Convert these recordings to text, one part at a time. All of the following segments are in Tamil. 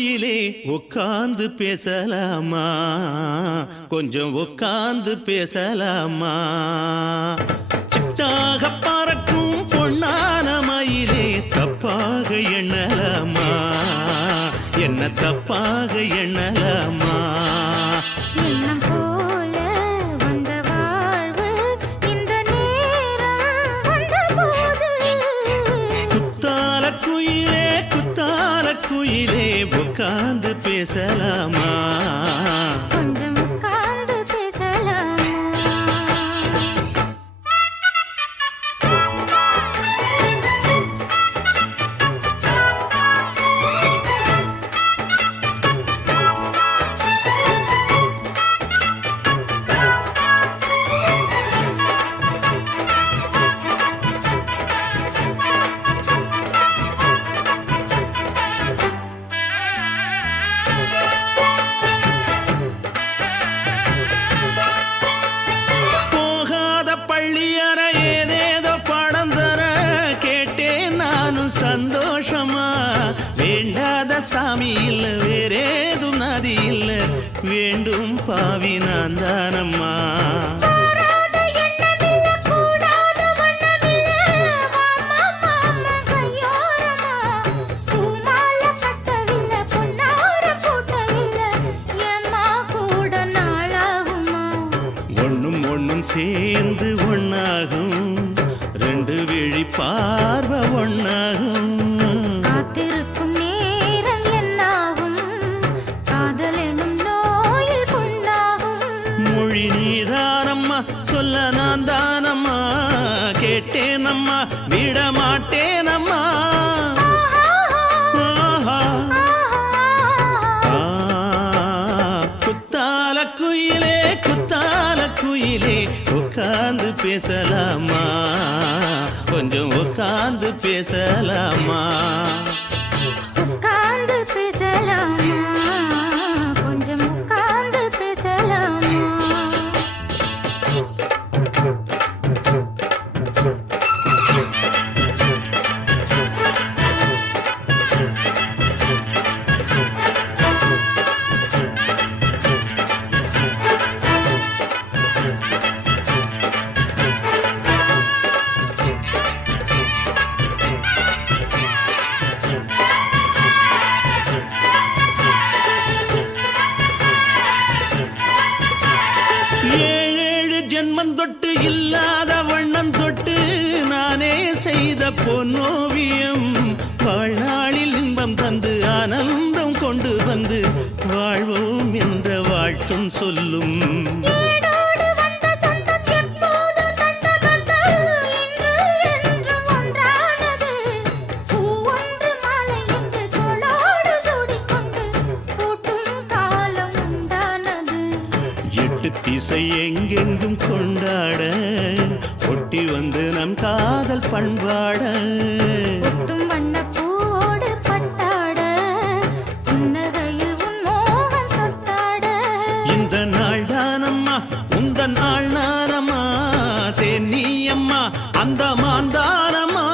குயிலே உட்கார்ந்து பேசலாமா, கொஞ்சம் உட்கார்ந்து பேசலாமா. சிட்டாக பறக்கும் பொன்னான மயிலே தப்பாக எண்ணலாமா, என்ன தப்பாக எண்ணலாமா. எண்ணம் போல வந்த வாழ்வு இந்த நேரம் வந்தபோது, குத்தால குயிலே குத்தால குயிலே உட்கார்ந்து பேசலாமா, கொஞ்சம் உட்கார்ந்து பேசலாமா. சந்தோஷமா வேண்டாத சாமி இல்ல, வேறேதும் நதி இல்ல, வேண்டும் பாவி நான் தானம்மா. ஒண்ணும் ஒண்ணும் சேர்ந்து ஒன்னாகும், ரெண்டு விழி பார்வை ஒன்னாகும். காத்திருக்கும் நேரம் என்னாகும், காதல் எனும் நோயில் புண்ணாகும். மொழி நீதானம்மா, சொல்ல நான் தானம்மா, கேட்டேனம்மா விட மாட்டேனம்மா. குத்தால குயிலே குத்தால குயிலே உட்கார்ந்து பேசலாமா, கொஞ்சம் உட்கார்ந்து பேசலாமா. உட்கார்ந்து பேசலாமா, கொஞ்சம் உட்கார்ந்து பேசலாமா. ஜென்மம் தொட்டு இல்லாத வண்ணம் தொட்டு நானே செய்த பொன்னோவியம், வாழ்நாளில் இன்பம் தந்து ஆனந்தம் கொண்டு வந்து வாழ்வோம் என்ற வாழ்த்தும் சொல்லும். திசை எங்கெங்கும் கொண்டாட ஒட்டி வந்து நம் காதல் பண்பாட, வண்ணப்பூவோடு பட்டாட புன்னகையில் உன் மோகம் தொட்டாட. இந்த நாள் தானம்மா உந்த நாள் நானம்மா, தென்னியம்மா அந்த மாந்தானம்மா.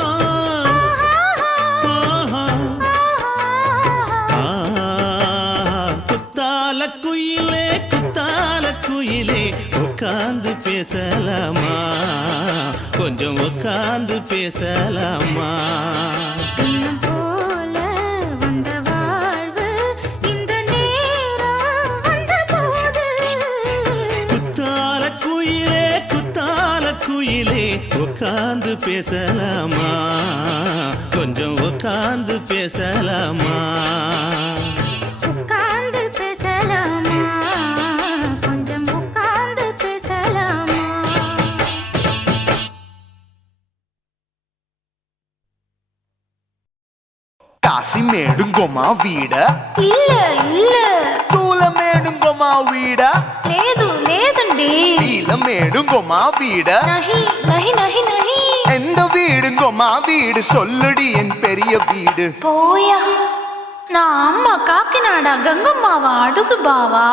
குத்தால குயிலே குத்தால குயிலே உட்கார்ந்து பேசலாமா, கொஞ்சம் உட்கார்ந்து பேசலாமா. எண்ணம் போல வந்த வாழ்வு இந்த நேரம் வந்தபோது, குத்தால குயிலே குத்தால குயிலே உட்கார்ந்து பேசலாமா, கொஞ்சம் உட்கார்ந்து பேசலாமா. உட்கார்ந்து பேசலாமா, கொஞ்சம் உட்கார்ந்து பேசலாமா. కాసిమేడుంగోమా వీడ இல்ல இல்ல, తూలమేడుంగోమా వీడ లేదు లేదండి. నీలమేడుంగోమా వీడ நஹி நஹி நஹி நஹி. எந்த வீடுங்கோமா வீடு சொல்லுடி என் பெரிய வீடு. போயா, நான் அம்மா காக்கிநாடா கங்கம்மாவா அடுகு பாவா.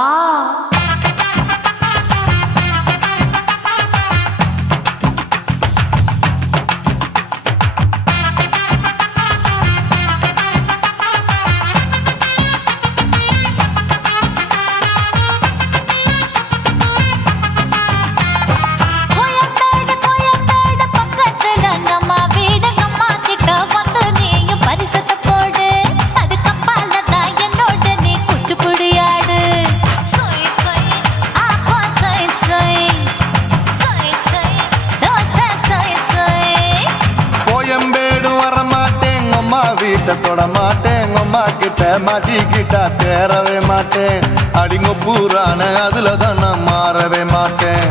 வீட்டை தொட மாட்டேன் அம்மா கிட்ட மாட்டிக்கிட்டா தேரவே மாட்டேன் அடிங்க பூரான அதுல தான் நான் மாறவே மாட்டேன்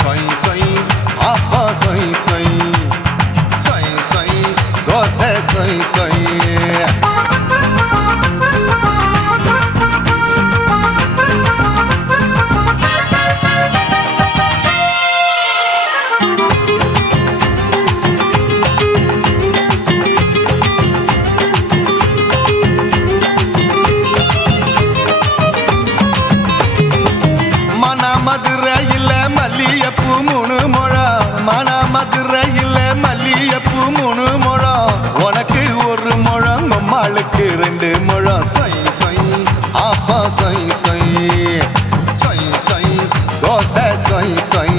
சொய் சொய் அப்பா சொய் சொய் சொய் சொய் தோசை சொய் சொய் மதுரையில் மல்லியப்பூ 3 முழம் மன மதுரையில் மல்லியப்பூ 3 முழம் உனக்கு 1 முழம் அம்மாளுக்கு 2 முழம் சொய் சொய் அப்பா சொய் சொய் சொய் சொய் தோசை சொய் சொய்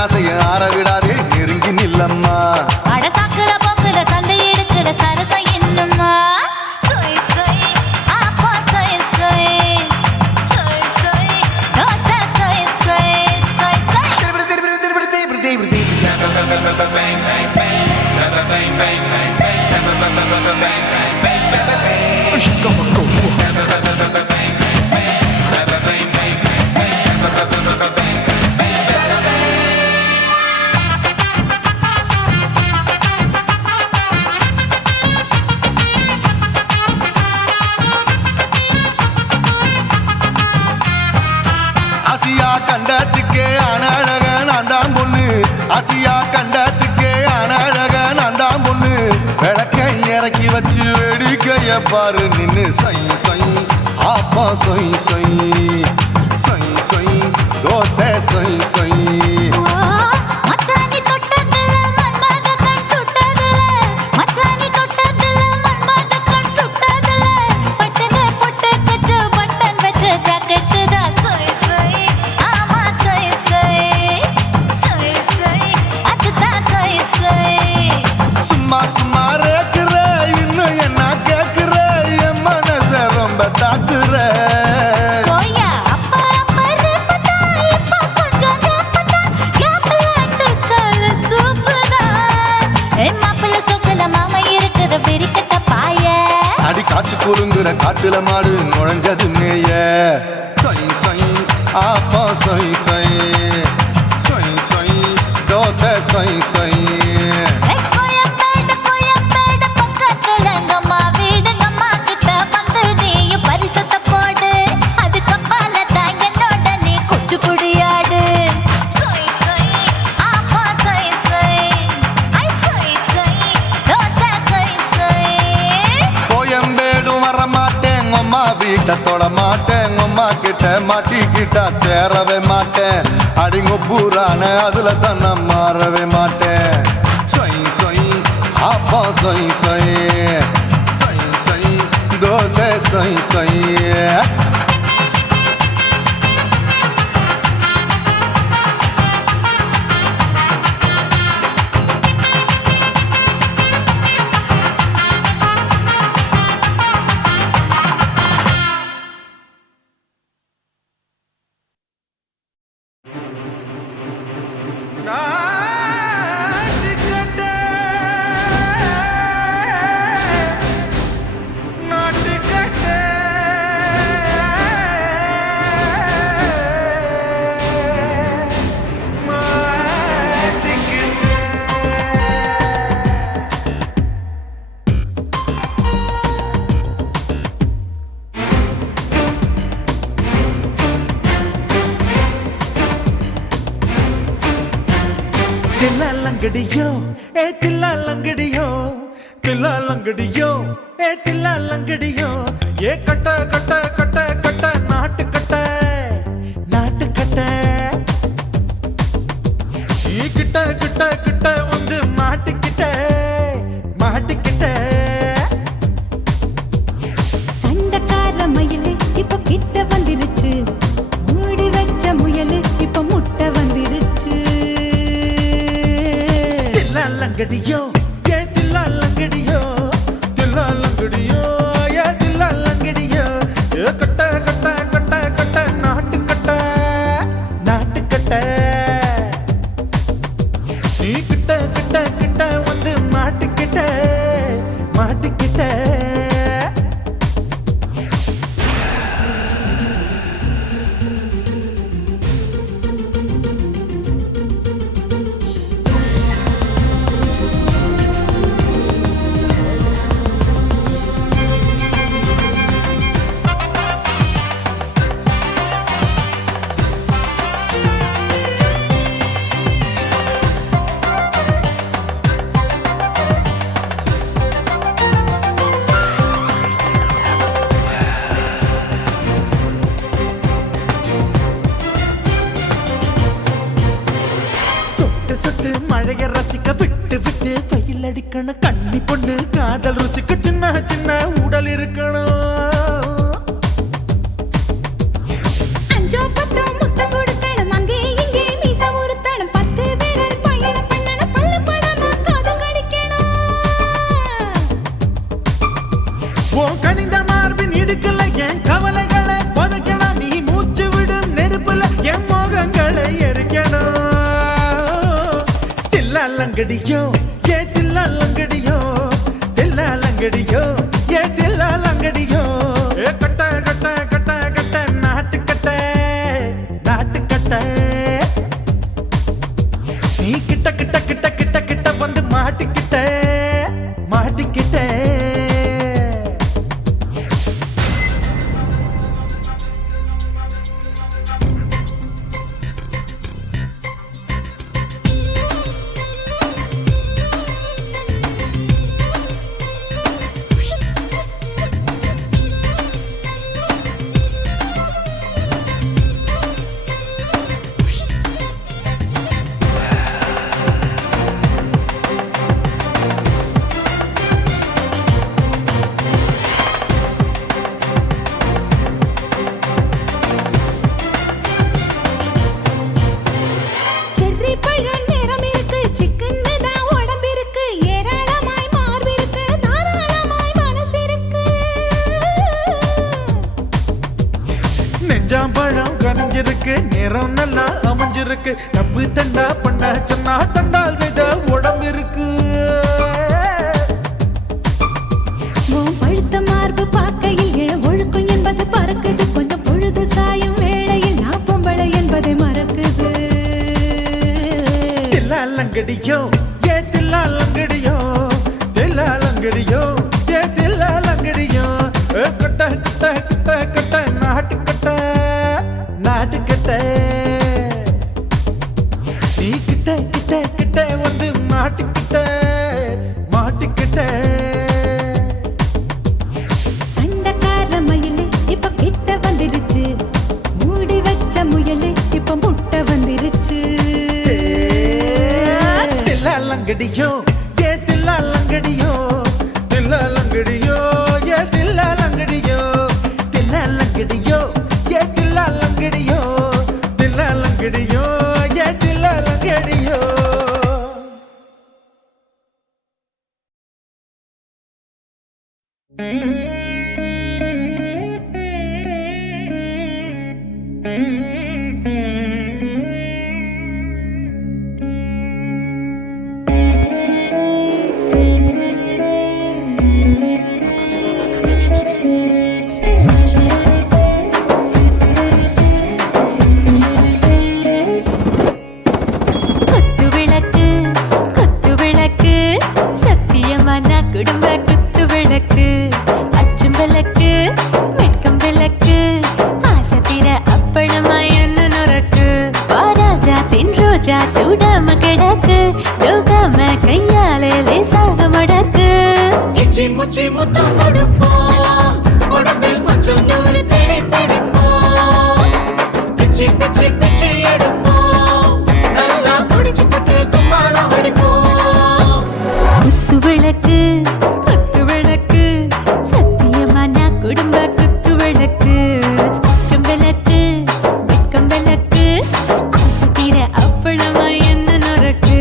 ஆசைய ஆற விடாதே நெருங்கி நில்லம்மா அடசாக்குல போக்குல சண்டை எடுக்கல சரச என்னம்மா சொய் சொய் அப்பா சொய் சொய் சொய் சொய் தோசை சொய் சொய் சொய் சொய் ஆசியா கண்டத்துக்கே அனழக நான் தான் பொண்ணு ஆசியா கண்டத்துக்கே அனழக நான் தான் பொண்ணு விளக்கை இறக்கி வச்சு வேடிக்கைய பாரு நின்னு சொய் சொய் அப்பா சொய் சொய் சொய் சொய் தோசை சொய் சொய் மச்சானி தொட்டதுல மன்மத கண் சுட்டதுல மச்சானி தொட்டதுல மன்மத கண் சுட்டதுல பட்டன பொட்டு கச்சு பட்டன் வச்ச ஜாக்கெட் தான் சொய் சொய் ஆமா சொய் சொய் சொய் சொய் அதுதான் சொய் சொய் சும்மா சும்மா ரேக்குற இன்னும் என்ன கேக்குற என் மனச ரொம்ப தாக்குற போயா அப்பா அப்பா ரப்பதா இப்ப கொஞ்சம் கேப்பதா கேப்பலாட்டு கால சூப்பதா மாப்பிள்ள சொக்கல மாமா இருக்கிற பெரிக்கட்ட பாய அடி காய்ச்சி குறுங்குற காட்டுல மாடு நுழைஞ்சது மேய சொய் சொய் ஆப்பா சொய் சொய் சொய் சொய் தோசை சொய் சொய் கோயம்பேடு பக்கத்துல எங்கம்மா வீடு அம்மா கிட்ட வந்து நீயும் பரிசத்தை போடு அதுக்கு பால தான் என்னோட நீ குச்சி புடியாடு சொய் சொய் ஆப்பா சொய் சொய் ஐ சொய் சொய் தோசை சொய் சொய் கோயம்பேடும் வர மாட்டேன் அம்மா வீட்டை தொட மாட்டேன் அம்மா கிட்ட மாட்டிக்கிட்டா தேரவே மாட்டேன் அடிங்க பூரான அதுல தான் நான் மாறவே மாட்டேன் சொய் சொய் அப்பா சொய் சொய் சொய் சொய் தோசை சொய் சொய் தில்லாலங்கடியோ ஏ தில்லாலங்கடியோ தில்லாலங்கடியோ ஏ தில்லாலங்கடியோ ஏ கட்ட கட்ட கட்ட கட்ட நாட்டு கட்ட நாட்டு கட்ட நீ கிட்ட கிட்ட கிட்ட வந்து லங்கடியோ ஏ தில்லா லங்கடியோ தில்லா லங்கடியோ ஏ தில்லா லங்கடியோ ஏ கட்ட கட்ட கட்ட கட்ட நாட்டு கட்ட நாட்டு கட்ட நீ கிட்ட கிட்ட கிட்ட வந்து மாட்டிக்கிட்ட மாட்டிக்கிட்ட மழைய ரசிக்க விட்டு விட்டு வெயில் அடிக்கணும் கண்ணி பொண்ணு காதல் ருசிக்க சின்ன சின்ன உடல் இருக்கணும் அஞ்சோ பத்தோ முட்டை கொடுக்கணும் அங்கே இங்கே மீச உருத்தணும் 10 விரல் பயணம் பண்ணணும் பல்ல படமா காது கடிக்கணும் ஓ கனிந்த மார்பின் இடுக்கல என் கவலைகளை புதைக்கணும் நீ மூச்சு விடும் நெருப்புல என் மோகங்களை எரிக்கணும் லங்கடியோ ஏ தில்லா லங்கடியோ தில்லா லங்கடியோ ஏ தில்லா லங்கடியோ ஏ கட்ட கட்ட கட்ட கட்ட நாட்டு கட்ட நாட்டு கட்ட நீ கிட்ட கிட்ட கிட்ட கிட்ட கிட்ட வந்து மாட்டிக்கிட்ட மாட்டிக்கிட்ட நெஞ்சாம்பழம் கனிஞ்சிருக்கு நிறம் நல்லா அமைஞ்சிருக்கு தப்பு தண்டா பண்ண சொன்னா தண்டால் செய்த உடம்பு இருக்கு பழுத்த மார்பு பார்க்கையில் என் ஒழுக்கம் என்பது பறக்குது கொஞ்சம் பொழுது சாயும் வேளையில் நான் பொம்பளை என்பதை மறக்குது தில்லா லங்கடியோ ஏ தில்லா லங்கடியோ தில்லா லங்கடியோ ஏ தில்லா லங்கடியோ கட்ட கட்ட கட்ட கட்ட நாட்டு கட்ட நாட்டு கட்ட நீ கிட்ட கிட்ட கிட்ட வந்து மாட்டிக்கிட்ட மாட்டிக்கிட்ட சண்டக்கார மயிலு இப்ப கிட்ட வந்துருச்சு மூடி வச்ச முயலு இப்ப முட்டை வந்துருச்சு தில்லா லங்கடியோ ஏ தில்லா லங்கடியோ தில்லா லங்கடியோ ஏ தில்லா லங்கடியோ தில்லா லங்கடியோ ஏ தில்லா லங்கடியோ தில்லா லங்கடியோ ஏ தில்லா லங்கடியோ குடும்ப குத்து விளக்கு அச்சும் விளக்கு வெட்கம் விளக்கு ஆசை தீர அப்பளமா என்ன நுறக்கு பாராஜா தின் ரோஜா சூடாம கிடக்கு யோகாம கையாலே லேசாக மடக்கு இச்சி முச்சி முத்தம் கொடுப்போம் உடம்பில் கொஞ்சம் நூறு தேடி பிடிப்போம் பிச்சி பிச்சி பிச்சி எடுப்போம் நல்லா குடிச்சு பட்டு கும்பாலம் அடிப்போம் குத்து விளக்கு குத்து விளக்கு சத்தியமா நான் குடும்ப குத்து விளக்கு அச்சும் விளக்கு வெட்கம் விளக்கு ஆசை தீர அப்பளமா என்ன நுறக்கு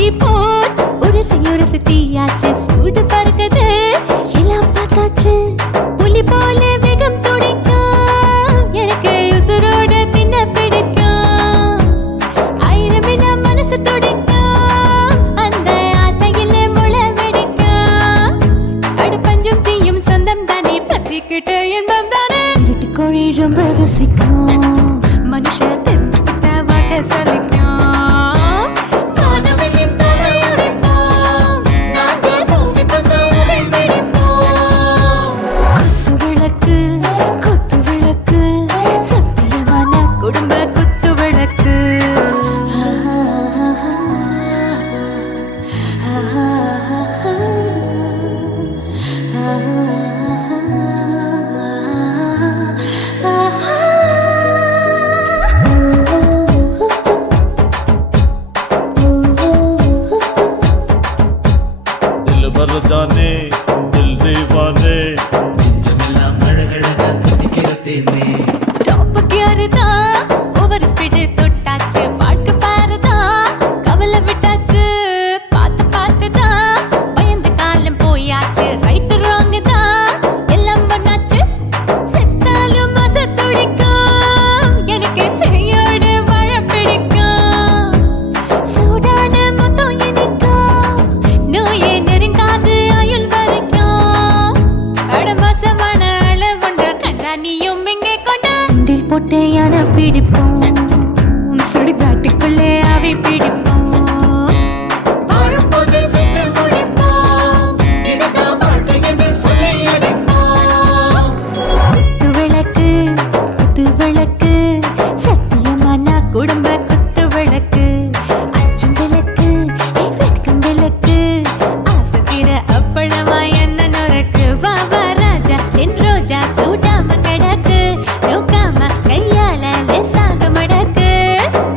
இப்போ ஒரு செய்யொரு சித்தியாச்சு சூடு பறக்குது எல்லாம் பார்த்தாச்சு புலி போல வேகம் துடிக்கும் எனக்கு உசுரோட தின்ன பிடிக்கும் ஆயிரமின மனசு துடிக்கும் அந்த ஆசையில முளை வெடிக்கும் அடுப்பஞ்சும் தீயும் சொந்தம் தானே பத்திக்கிட்டு இன்பம் தானே இருட்டு கோழி ரொம்ப ருசிக்கும் மனுஷ தெரிஞ்சுக்கிட்ட வாக்க சலிக்கும் வானவெளியின் தலை உடைப்போம் நாங்க பூமி பந்த உடை வெடிப்போம் குத்து விளக்கு சத்தியமான குடும்ப குத்து விளக்கு दिल भर जाने दिल दीवाने டாப் கியர் தான் ஓவர் ஸ்பீடு தொட்டாச்சு பாட்டு பாருதான் கவலை விட்டாச்சு பார்த்து தான் பயந்து காலம் போயாச்சு ரைட் ராங் தான் எல்லாம் பண்ணாச்சு செத்தாலும் மச துடிக்கும் எனக்கு பெரியோட வாழ பிடிக்கும் சூடான மொத்தம் இனிக்கும் நோயே நெருங்காது ஆயுள் வரைக்கும் அடமாசமான அளவுண்ட கண்டா நீயும் இங்கே கொண்டா உண்டில் போட்டு யானை பிடிப்போம் சுடுகாட்டுக்குள்ளே அவை பிடிப்போம் வாழும்போது செத்து முடிப்போம் இதுதான் வாழ்க்கை என்று சொல்லி அடிப்போம் குத்து விளக்கு சத்தியமான குடும்ப குத்து விளக்கு அச்சும் விளக்கு வெட்கம் விளக்கு ஆசை தீர அப்பளமா என்ன நொறுக்கு வா வா ராஜா என் ரோஜா சூடாம கிடக்கு நோக்காம கையால லேசாக மடக்கு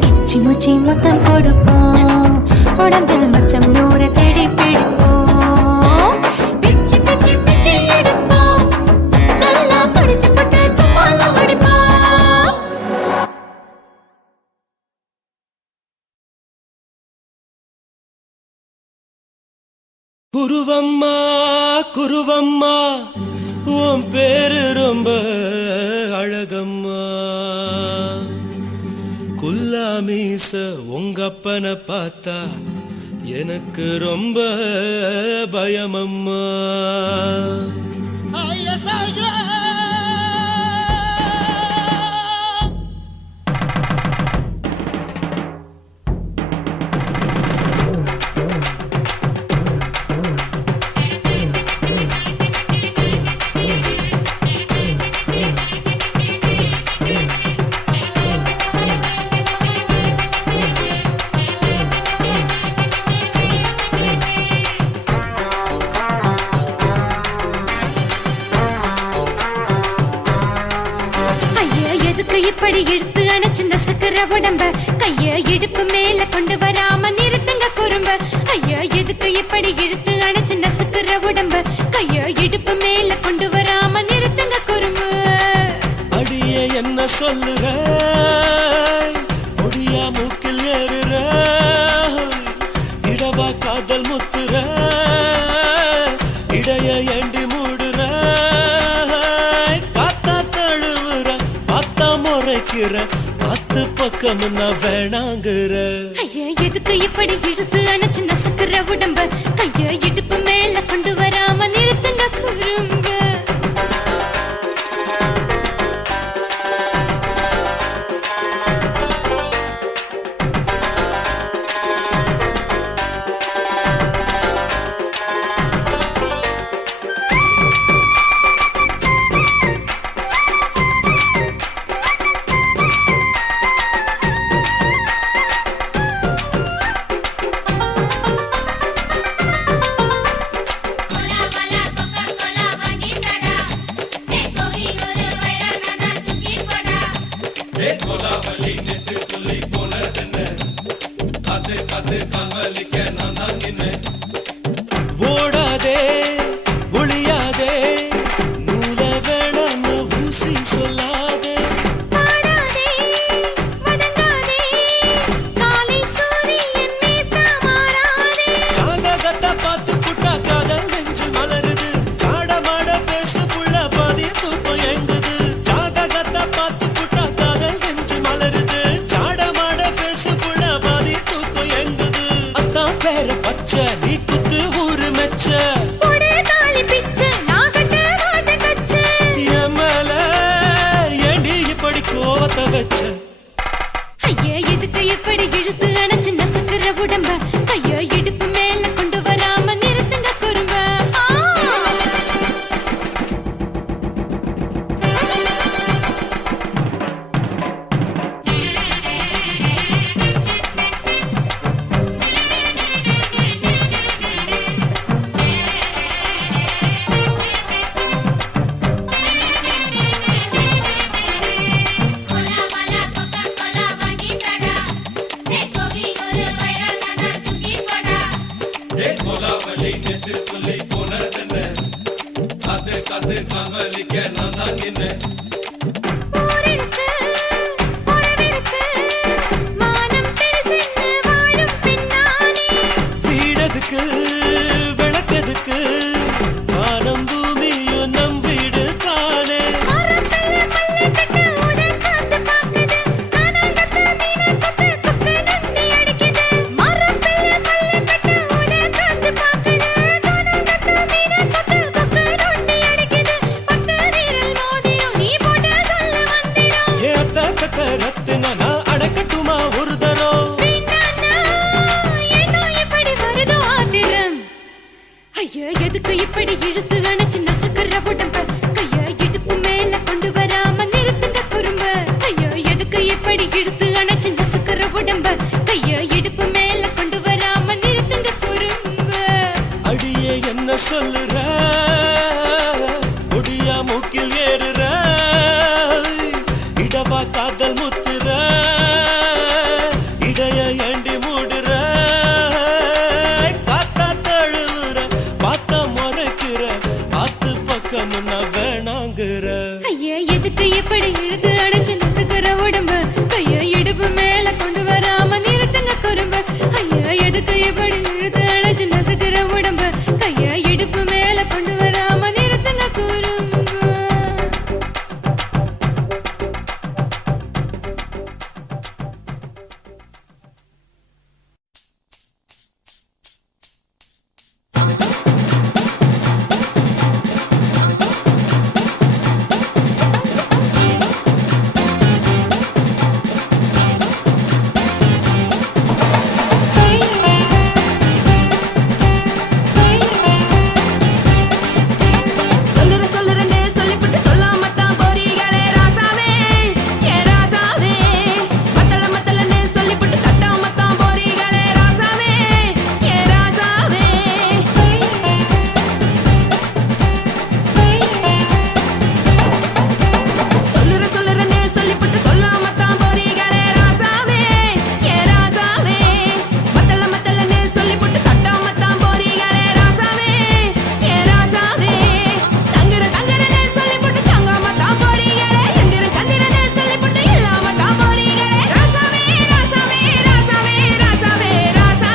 இச்சி முச்சி மொத்தம் கொடுப்போம் உடம்பில் மச்சம் நூற தேடி பிடிப்போம் பிச்சி பிச்சி பிச்சி எடுப்போம் நல்லா படிச்சு போட்டு துப்பால வடிப்போம் குருவம்மா குருவம்மா உன் பேரு ரொம்ப அழகம்மா குல்லாமீச உங்க அப்பனை பார்த்தா எனக்கு ரொம்ப பயமம்மா ஐயா எதுக்கு இப்படி இழுத்து அணைச்சிருந்த சக்கர உடம்ப கைய இடுப்பு மேல கொண்டு வராம நிறுத்துங்க குறும்ப ஐயா எதுக்கு இப்படி இழுத்து அணைச்சிருந்த சக்கர உடம்ப கைய இடுப்பு மேல கொண்டு வராம நிறுத்துங்க குறும்பு அடிய என்ன சொல்லுற முடியா மூக்கில் ஏறுற இடவா காதல் முத்துற இடைய ஏண்டி மூடுற காத்தா தழுவுற பார்த்தா முறைக்கிற பத்து பக்கம் நான் வேணாங்குற ஐயா எதுக்கு இப்படி இழுத்து அணைச்சிருந்த சக்கர உடம்ப கைய இடுப்பு மேல கொண்டு வராம நிறுத்துங்க குறும்ப ஓடாதே ஒளியாதே நூல வேணான்னு ஊசி சொல்லாதே பாடாதே வதங்காதே காலை சூரியன் மீதா மாறாதே வச்ச நீ குத்து ஊரு மெச்ச உடே தாலி பிச்ச நான் கட்ட மாட்ட கச்ச என் மேல ஏண்டி இப்படி கோவத்தை வச்ச ஐயா எதுக்கு இப்படி இழுத்து அணைச்சு நசுக்கிற உடம்ப கைய இடுப்பு மேல கொண்டு வராம நிறுத்துங்க குறும்ப ஊரிருக்கு, உறவிருக்கு, மானம் பெருசென்னு வாழும் பின்னானே. வீடதுக்கு விளக்கதுக்கு வானம் பூமியும் நம் வீடு தானே மரத்துல மல்லு கட்டு உதர் காத்து பாக்குது. கானாங்கத்து மீனாங்கத்து குக்கு நொண்டி அடிக்குது. மரத்துல மல்லு கட்டு உதர் காத்து பாக்குது. கானாங்கத்து மீனாங்கத்து குக்கு நொண்டி அடிக்குது. பத்து வீரல் மோதியும் நீ போட்டு சொல்ல வந்திடும். ஏ அத்த பத்த ரத்தின நான் அடக்கட்டுமா ஒரு தரம் வேண்டாண்ணா, ஏனோ இப்படி வருதோ ஆத்திரம்? ஐயா எதுக்கு இப்படி இழுத்து அணைச்சு நசுக்கிற உடம்ப கைய இடுப்பு மேல கொண்டு வராம நிறுத்துங்க குறும்ப ஐயா எதுக்கு இப்படி இழுத்து அணைச்சு நசுக்கிற உடம்ப கைய இடுப்பு மேல கொண்டு வராம நிறுத்துங்க குறும்ப அடியே என்ன சொல்லுற முடியா மூக்கில் ஏறுற இடவா காதல் முத்துற இடைய ஏண்டி மூடுற காத்தா தழுவுற பார்த்தா முறைக்கிற ஆத்து பக்கம் வேணாங்குற ஐயா எதுக்கு இப்படி இழுத்து அணைச்சு நசுக்கிற உடம்ப கைய இடுப்பு மேல கொண்டு வராம நிறுத்துங்க குறும்ப ஐயா எதுக்கு இப்படி இழுத்து அணைச்சு நசுக்கிற உடம்ப கைய இடுப்பு மேல கொண்டு வராம நிறுத்துங்க குறும்ப சொல்லுறேன்னு சொல்லிப்புட்டு சொல்லாமத்தான் போறீங்களே ராசாவே ஏ ராசாவே மத்தலன்னு சொல்லிப்புட்டு தட்டாமத்தான் போறீங்களே ராசாவே ஏ ராசாவே சொல்லுறேன்னு சொல்லிப்புட்டு சொல்லாமத்தான் போறீங்களே ராசாவே ஏ ராசாவே மத்தலன்னு சொல்லிப்புட்டு தட்டாமத்தான் போறீங்களே ராசாவே ஏ ராசாவே தங்குறன்னு சொல்லிப்புட்டு தங்காமத்தான் போறீங்களே எந்திரன் சந்திரன்னு சொல்லிப்புட்டு இல்லாமத்தான் போறீங்களே ராசாவே ராசாவே ராசாவே ராசாவே ராசா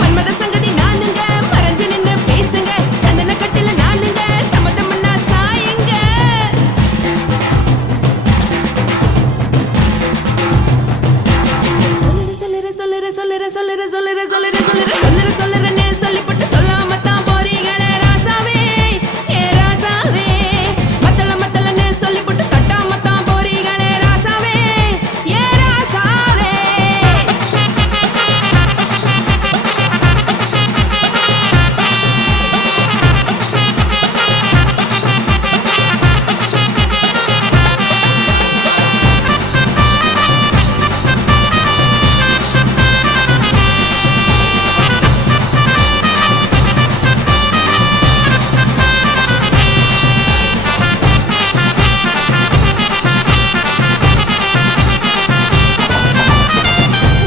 மன்மத சங்கதி நானுங்க மறைஞ்சு நின்னு பேசுங்க சந்தன கட்டில நானுங்க சம்மதம்னா சாயுங்க சொல்லுறேன்னு சொல்லிப்புட்டு சொல்லாமத்தான் போறீங்களே ராசாவே ஏ ராசாவே மத்தலன்னு சொல்லிப்புட்டு தட்டாமத்தான் போறீங்களே ராசாவே ஏ ராசாவே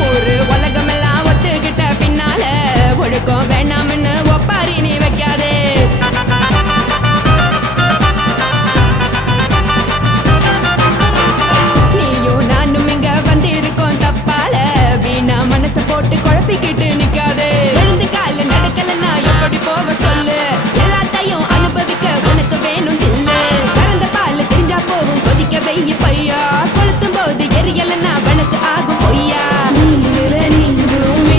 ஒரு உலகமெல்லாம் ஒத்துக்கிட்ட பின்னால ஒழுக்கம் வேணாம்னு ஒப்பாரி நீ வைக்காதே நீயும் நானும் இங்க வந்திருக்கோம் தப்பால வீணா மனச போட்டு குழப்பிக்கிட்டு நிக்காதே எழுந்து கால நடக்கலன்னா எப்படி போவ சொல்லு எல்லாத்தையும் அனுபவிக்க உனக்கு வேணும் தில்லு கறந்த பால் தெரிஞ்சா போகும் கொதிக்க வெய்ய பையா கொளுத்தும் போது எரியலன்னா வனக்கு ஆகும் பொய்யா நீங்கள நீங்கும்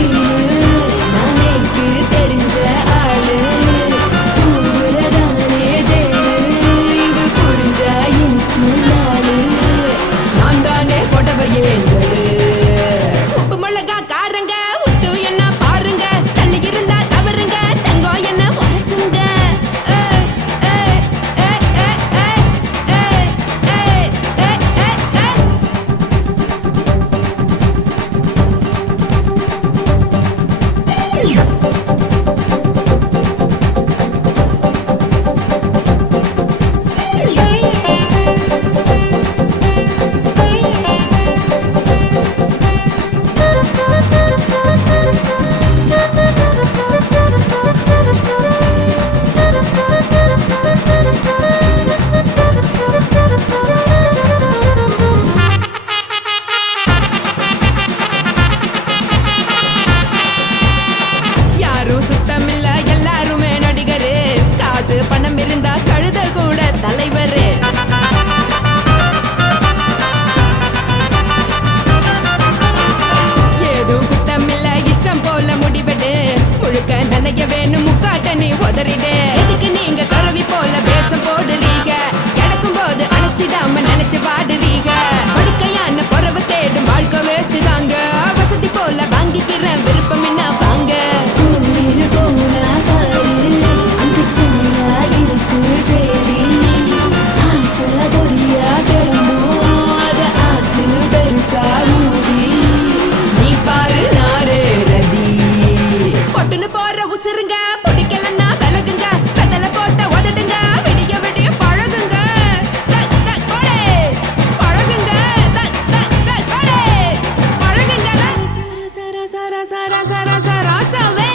ராசா ராசா ராசா ராசாவே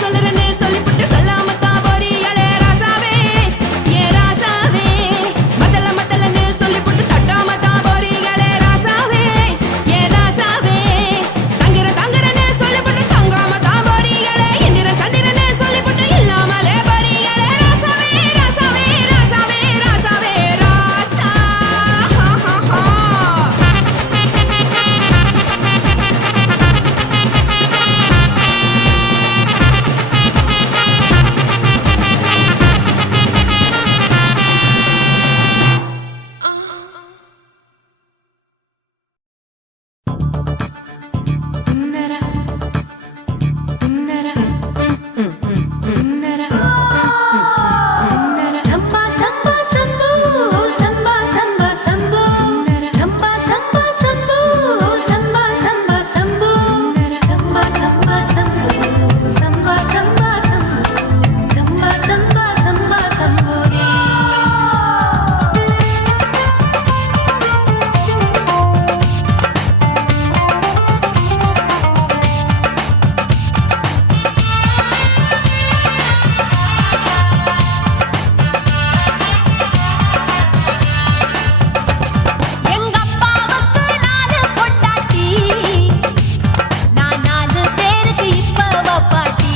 சொல்லுறேன்னு சொல்லிப்புட்டு சொல்லாம தான் போறீங்களே ராசாவே ஏ ராசாவே மத்தலன்னு சொல்லிப்புட்டு தட்டாம தான் போறீங்களே ராசாவே ஏ ராசாவே தங்குறேன்னு சொல்லிப்புட்டு தங்காம தான் போறீங்களே இந்திரன் சந்திரன்னு சொல்லிப்புட்டு இல்லாமலே போறீங்களே ராசாவே ராசாவே ராசாவே ராசாவே ராசா சம்பா சம்பா சம்போ சம்பா சம்பா சம்போ சம்பா சம்பா சம்போ சம்பா சம்பா சம்போ சம்பா சம்பா சம்போ சம்பா சம்பா சம்போ சம்பா சம்பா சம்பா சம்போ எங்க அப்பாவுக்கு 4 பொண்டாட்டி நான் 4 பேருக்கு இப்ப பாட்டி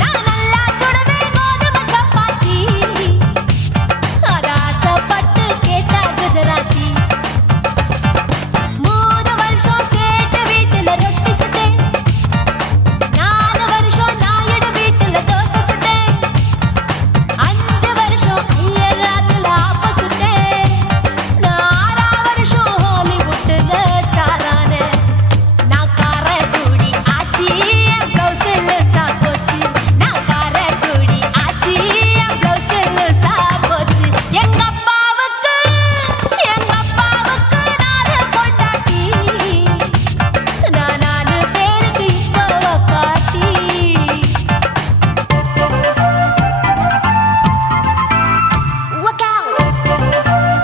நான் நல்லா சுடுவேன் கோதுமை சப்பாத்தி அத ஆசைப்பட்டு கேட்டா குஜராத்தி 3 வருஷம் சேட்டு வீட்டுல ரொட்டி சுட்டேன் 4 வருஷம் நாயுடு வீட்டுல தோசை சுட்டேன் 5 வருஷம் ஐயராத்துல ஆப்ப சுட்டேன் நான் 6 வருஷம் ஹாலிவுட்ல ஸ்டாரான நான் காரக்குடி ஆச்சி என் பிளவுஸ்ல சாப்போச்சு நான் காரக்குடி ஆச்சி என் பிளவுஸ்ல சாப்போச்சு எங்க அப்பாவுக்கு 4 பொண்டாட்டி நான் 4 பேருக்கு இப்ப பாட்டி Look out!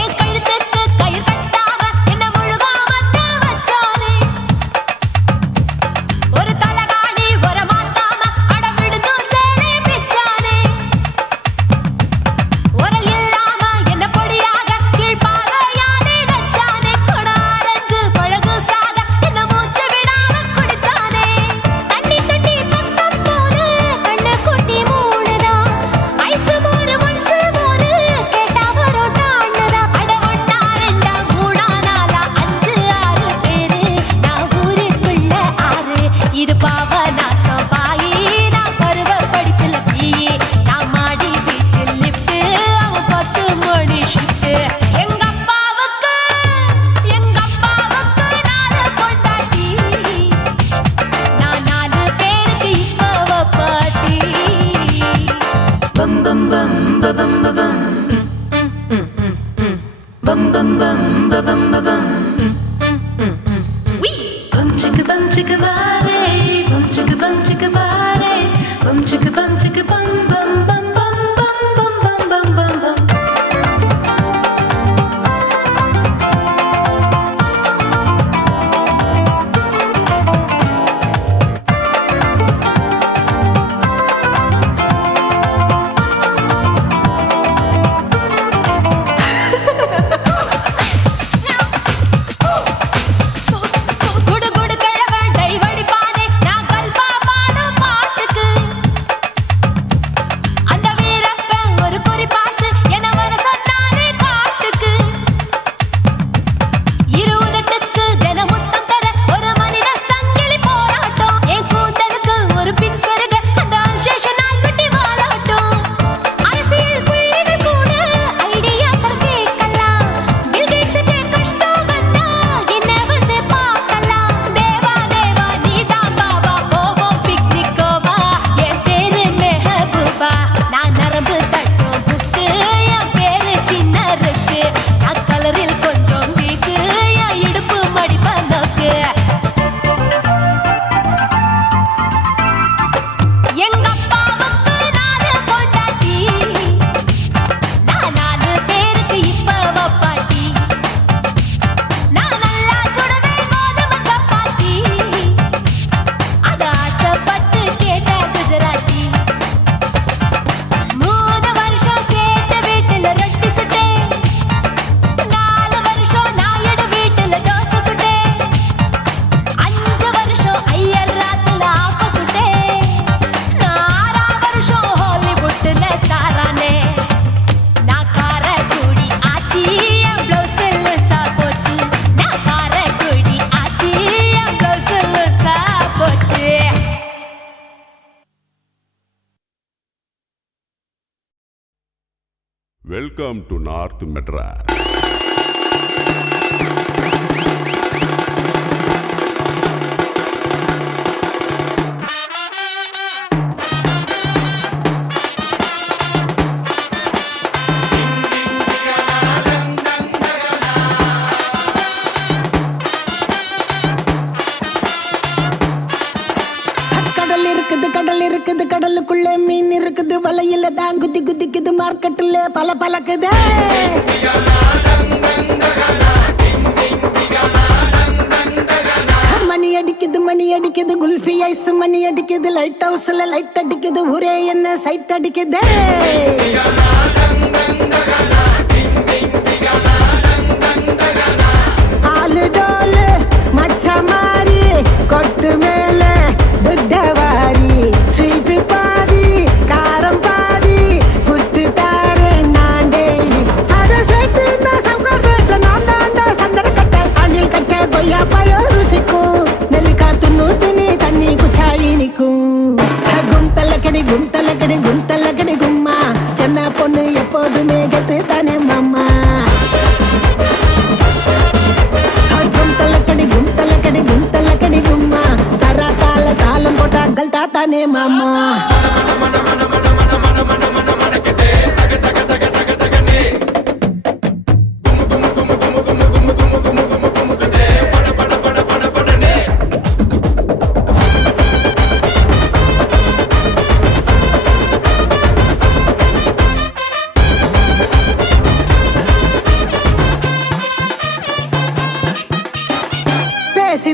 என் கழுத்துக்கு கயிறு கட்டாம என்ன முழுகாம வச்சானே ஒரு தலகாணி ஒரு மாத்தாம அடவிடுது சேலை பிச்சானே உரல் இல்லாம என்ன பொடியாக கீழ்பாகையாலே நச்சானே கொடாரஞ்சு பழகு சாக என்ன மூச்சு விடாம குடிச்சானே தண்ணி தொட்டி பக்கம் போது கண்ணு குட்டி மூணுதா ஐசு மோரு ஒன்சு மோரு கேட்டா பரோட்டான்னுதா அட 1 2 3 4 5 6 பேரு நான் ஊருக்குள்ள 6 இது பாவநாசம் பாயி நான் பருவ படிப்புல பிஏ நான் மாடி வீட்டில் லிஃப்ட் அவன் 10 மணி ஷிஃப்ட் எங்க அப்பாவுக்கு 4 பொண்டாட்டி நான் 4 பேருக்கு இப்ப பாட்டி bum bum bum ba bum ba bum bum bum bum ba bum ba bum bum chicka bare bum chicka bare bum chicka bum bum bum bum bum bum bum bum bum குடு குடு கிழவன் டை வடிப்பா வெல்கம் டு நார்த் மெட்ராஸ். கடல் இருக்குது கடலுக்குள்ள மீன் இருக்குது வலையில தான் குதி குதிக்குது மார்க்கெட்டுல பல பலக்குது மணி அடிக்குது குல்ஃபி ஐஸ் மணி அடிக்குது லைட் ஹவுஸ்ல லைட் அடிக்குது ஊரே என்ன சைட் அடிக்குது ஆளு டோலு மச்ச மாறி கொட்டு மேல துட்டவாரி ஸ்வீட் பாதி காரம் பாதி புட்டு தாரே நான் டெய்லி அட சேர்த்து நான் சம்காரத்தை நான் தாண்டா சந்தன கட்ட அணில் கட்ட கொய்யா பழம் ருசிக்கும் நெல்லிக்கா துண்ணு தினி தண்ணி குச்சாயி நிற்கும் கும்தலக்கடி கும்மா சென்ன பொண்ணு எப்போதுமே கெத்து தானே மாமா கும்தலக்கடி கும்மா தரா தாளம் போட்டா கல்டா தானே மாமா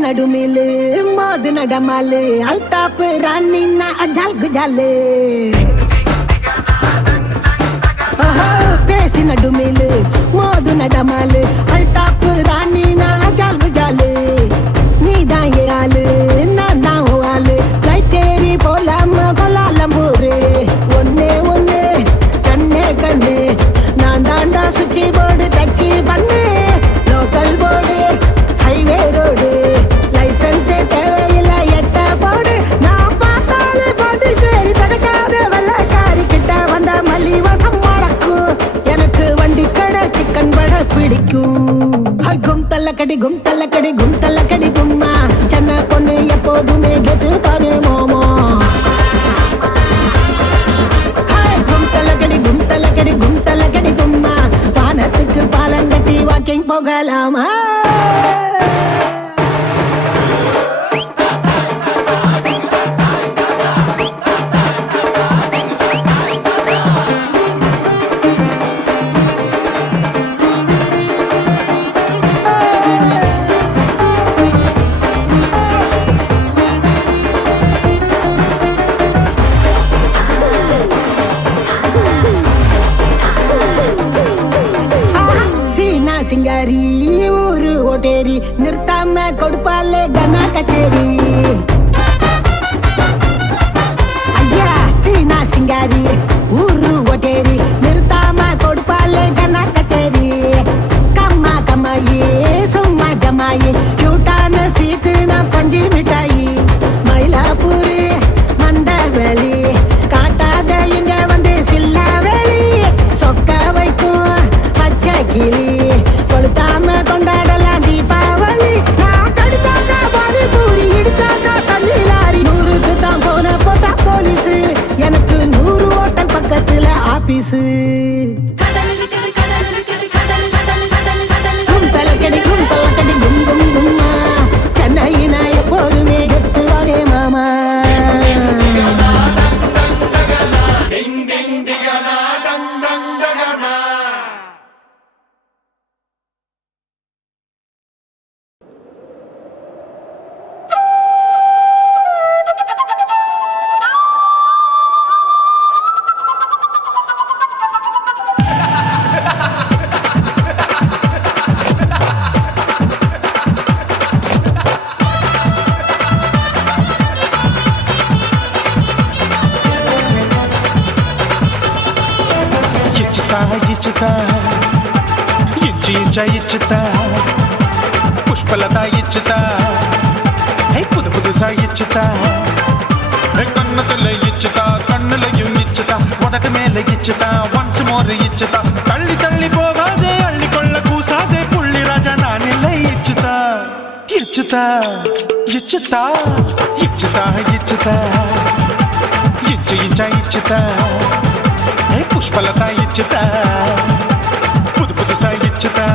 நடுமிலு மோது நடமாலு அல்டாப்பு ராணின்னா அஜால் குஜாலு பேசி நடுமிலு மோது நடமாலு அல்டாப்பு ராணின்னா அஜால் குஜாலு நீதான் ஏ ஆளு நான் தான் ஆளு ஃப்ளைட் ஏறி போலாம கொல்லாலம்பூரு ஒன்னே ஒன்னு கண்ணே நான் தாண்டா சுவிட்ச் போர்டு டச்சு பண்ணு லோக்கல் போர்டு ஹைவே ரோடு லைசன்ஸே தேவையில்ல எட்ட போடு நான் பார்த்தாலே பாட்டு சரி தடுக்காத வெள்ளக்காரி கிட்ட வந்த மல்லி வசம் மடக்கும் எனக்கு வண்டி கடை சிக்கன் வடை பிடிக்கும் கும் தள்ளக்கடி கும்மா சென்ன பொண்ணு எப்போதுமே கெத்து தானே மாமா கும் தள்ளக்கடி கும்மா வானத்துக்கு பாலங்கட்டி வாக்கிங் போகலாமா சிங்காரி ஊரு ஓட்டேரி நிறுத்தாம கொடுப்பாலே கனா கச்சேரி ஐயா சீனா சிங்காரி ஊரு ஓட்டேரி நிறுத்தாம கொடுப்பாலே கனா கச்சேரி கம்மாயி சும்மா ஜமாயி கியூட்டான ஸ்வீட்டு நான் பஞ்சு மிட்டாயி மயிலாப்பூரு மண்டவேலி காட்டாத இங்க வந்து சில்லா வேலி சொக்க வைக்கும் பச்சை கிளி கொளுத்தாம கொண்டாடலாம் தீபாவளி நான் கடிச்சாக்கா பாதி பூரி இடிச்சாக்கா தண்ணி லாரி 100க்கு தான் போன போட்டா போலீஸு எனக்கு 100 ஹோட்டல் பக்கத்துல ஆபீஸு கும்தலக்கடி கும்மா சென்னை நான் எப்போதுமே கெத்துவானே மாமா இச்சுதா புஷ்பலதா இச்சுதா புது புதுசா இச்சுதா கண்ணத்துல இச்சுதா கண்ணுலையும் இச்சுதா உதட்டு மேல இச்சுதா ஒன்ஸ் மோர் மாறு இச்சுதா தள்ளி தள்ளி போகாதே அள்ளி கொள்ள கூசாதே புள்ளி ராஜா நான் இல்லை இச்சுதா இச்சுதா இச்சுதா இச்சுதா இச்சுதா இச்சு இச்சா இச்சுதா ஏ புஷ்பலதா இச்சுதா புது புதுசா இச்சுதா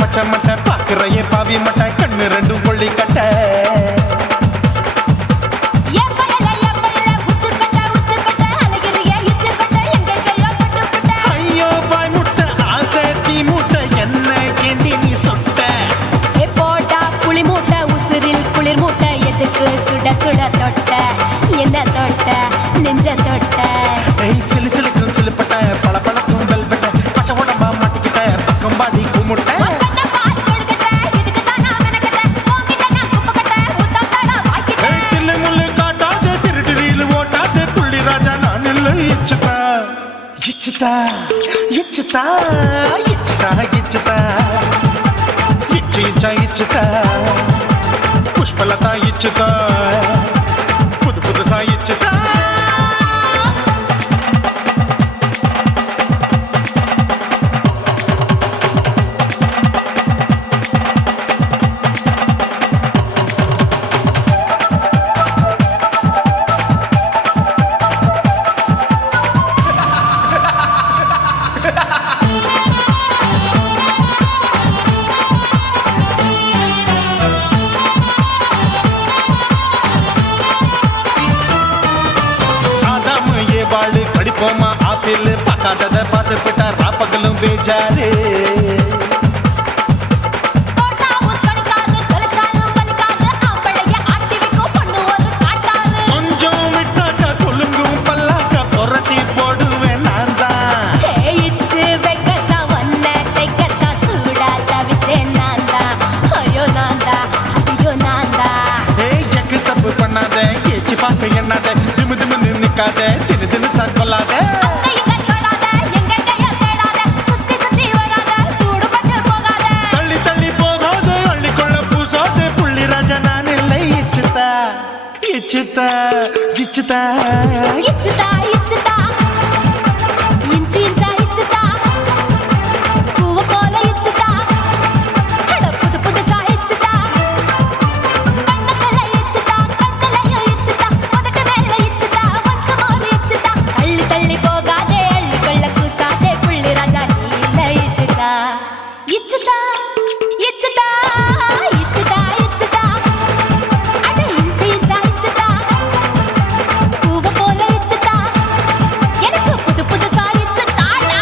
பச்சை மட்டை பாக்குறையே பாவி மட்டை கண்ணு ரெண்டும் கொள்ளி கட்ட ஐயோ பாய் முட்டை ஆசை தீ மூட்டை என்ன கேண்டி நீ சொட்ட போட்டா புளி மூட்டை உசுரில் குளிர் மூட்டை எதுக்கு சுட சுட தொட்ட என்ன தொட்ட நெஞ்ச தொட்ட சிலு சிலுக்கும் சிலுப்பட்ட பல பழக்கும் வெல்வெட்ட பச்சை உடம்பா மாட்டிக்கிட்ட பக்கம் பாடி குமுட்ட இச்சுதா இச்சுதா இச்சுதா இச்சுதா இச்சு இச்சா இச்சுதா புஷ்பலதா இச்சுதா புது புதுசா இச்சுதா கடிப்போமா ஆப்பிள் பார்க்காதத பார்த்து விட்டா ராப்பகலும் பேஜாரு கொஞ்சம் விட்டாக்க கொலுங்கும் பல்லாக்க புரட்டி போடுவேன் நான் தான் இச்சு வெக்கத்தான் வண்ண தைக்கத்தான் சூடா தவிச்சேன் நான் தான் ஐயோ நான் தான் ஐயோ நான் தான் எக்கு தப்பு பண்ணாத ஏச்சு பார்க்க எண்ணாத திமு திமு நிக்காத தினு தினு சாக்கொள்ளாத தள்ளி தள்ளி போகாத அள்ளி கொள்ள பூசாத புள்ளி ராஜா நான் இல்லை இச்சுதா இச்சுதா இச்சுதா இச்சுதா இச்சுதா இஞ்சி இஞ்சா இச்சுதா பூவ போல இச்சுதா அட புது புதுசா இச்சுதா கண்ணத்துல இச்சுதா கண்ணலையும் இச்சுதா உதட்டு மேல இச்சுதா வம்சமோர் இச்சுதா தள்ளி தள்ளி போகாதே அள்ளி கொள்ள கூசாதே புள்ளி ராஜா நீ இல்ல இச்சுதா இச்சுதா இச்சுதா இச்சுதா இச்சுதா அட இஞ்சி இஞ்சா இச்சுதா பூவ போல இச்சுதா எனக்கு புது புதுசா இச்சுதாடா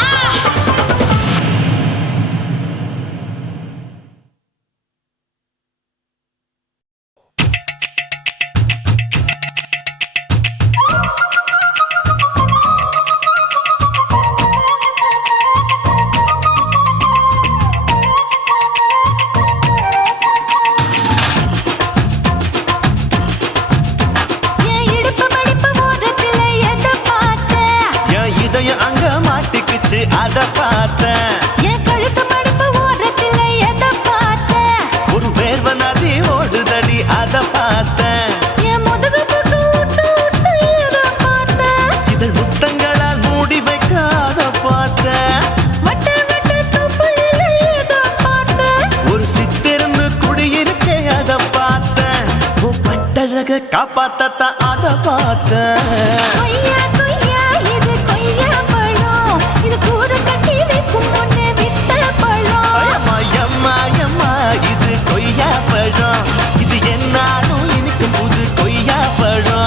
என் இடுப்பு மடிப்பு ஓரத்துல எதை பார்த்தேன் என் இதயம் அங்க மாட்டிக்குச்சு அத பார்த்தேன் என் கழுத்து மடிப்பு ஓரத்துல எதை பார்த்தேன் ஒரு வேர்வ நதி ஓடுதடி அத பார்த்தேன் என் முதுகு புட்டு ஊத்து ஊத்து எதை பார்த்தேன் இதழ் முத்தங்களால் மூடி வைக்க அத பார்த்தேன் வட்ட வட்ட தொப்புள்ள எதை பார்த்தேன் ஒரு சித்திருந்து குடியிருக்கே அத பார்த்தேன் உன் பட்டழக காப்பாத்தத்தான் அத பார்த்தேன் கொய்யா கொய்யா இது கொய்யா பழம் இது கூறு கட்டி வைக்கும் முன்னே வித்த பழம் அம்மா அம்மா அம்மா இது கொய்யா பழம் இது என்னாலும் இனிக்கும் புது கொய்யா பழம்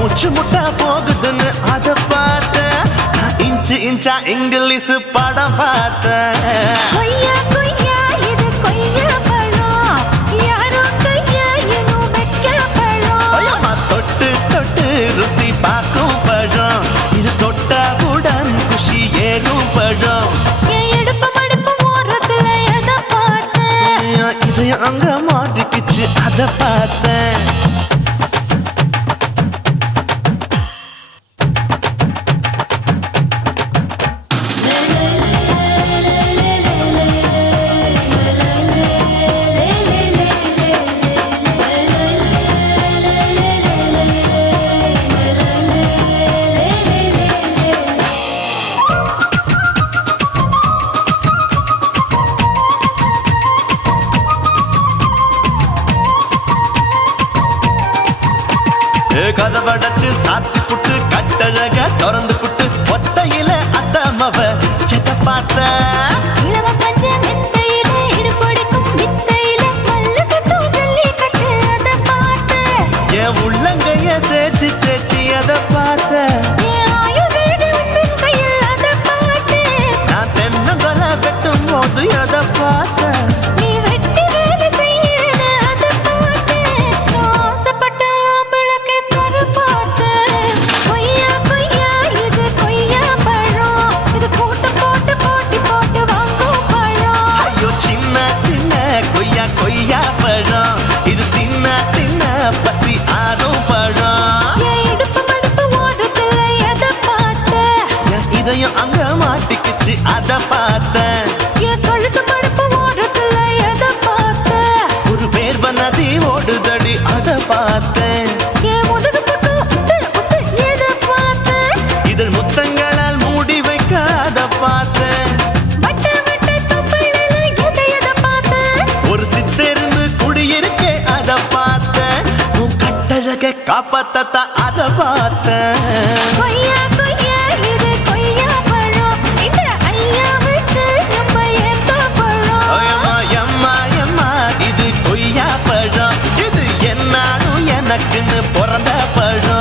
மூச்சு முட்டா போகுதுன்னு அத பார்த்தேன் இன்ச்சு இன்ச்சா இங்கிலீஷ் படம் பார்த்தேன் கொய்யா கொய்யா இது கொய்யா பழம் யாரோ கையா இன்னும் வைக்க பழம் ஐயம்மா தொட்டு தொட்டு ருசி பார்க்கும் பழம் இது தொட்டாவுடன் குஷி ஏறும் பழம் என் இடுப்பு மடுப்பு ஓரத்துல எதை பார்த்தேன் இதையும் அங்க மாட்டிக்கிச்சு அத பார்த்தேன் கதவடைச்சு சாத்தி புட்டு கட்டழக திறந்து புட்டு ஒத்தையில அத்தமவ செத்த பார்த்த இளவ பஞ்ச மெத்தையில இடுபடிக்கும் வித்தையில மல்லு கட்டும் ஜல்லி கட்டு அதை பார்த்தேன் என் உள்ளங்கைய தேய்ச்சி தேய்ச்சி அதை பார்த்த என் ஆயுர்வேத உந்தன் கையில் அதை பார்த்தேன் நான் தென்னங்கொலை வெட்டும் போது அதை பார்த்த நீ வெட்டி வேலை செய்யற அதை பார்த்தேன் நான் ஆசைப்பட்ட ஆம்பளக்கு தர பார்த்தேன் கொய்யா கொய்யா இது கொய்யா பழம் இது போட்டு போட்டு போட்டி போட்டு வாங்கும் பழம் ஐயோ சின்ன சின்ன கொய்யா கொய்யா பழம் இது தின்ன தின்ன பசி ஆறும் பழம் என் இடுப்பு மடுப்பு ஓரத்துல எதை பார்த்தேன் என் இதயம் அங்க மாட்டிக்கிச்சு அத பார்த்தேன் என் கழுத்து மடுப்பு ஓரத்துல எதை பார்த்தேன் ஒரு வேர்வ நதி ஓடுதடி அத பார்த்தேன் என் முதுகு புட்டு உத்து உத்து எதை பார்த்தேன் இதழ் முத்தங்களால் மூடி வைக்க அத பார்த்தேன் வட்ட வட்ட தொப்பையில எதை பார்த்தேன் ஒரு சித்தெரும்பு குடியிருக்கே அத பார்த்தேன் உன் கட்டழக காப்பாத்தத்த அத பார்த்தேன் கொய்யா கொய்யா இது கொய்யா பழம் இந்த ஐயாவுக்கு ரொம்ப ஏத்த பழம் ஐயம்மா எம்மா எம்மா இது கொய்யா பழம் இது என்னாலும் எனக்குன்னு பிறந்த பழம்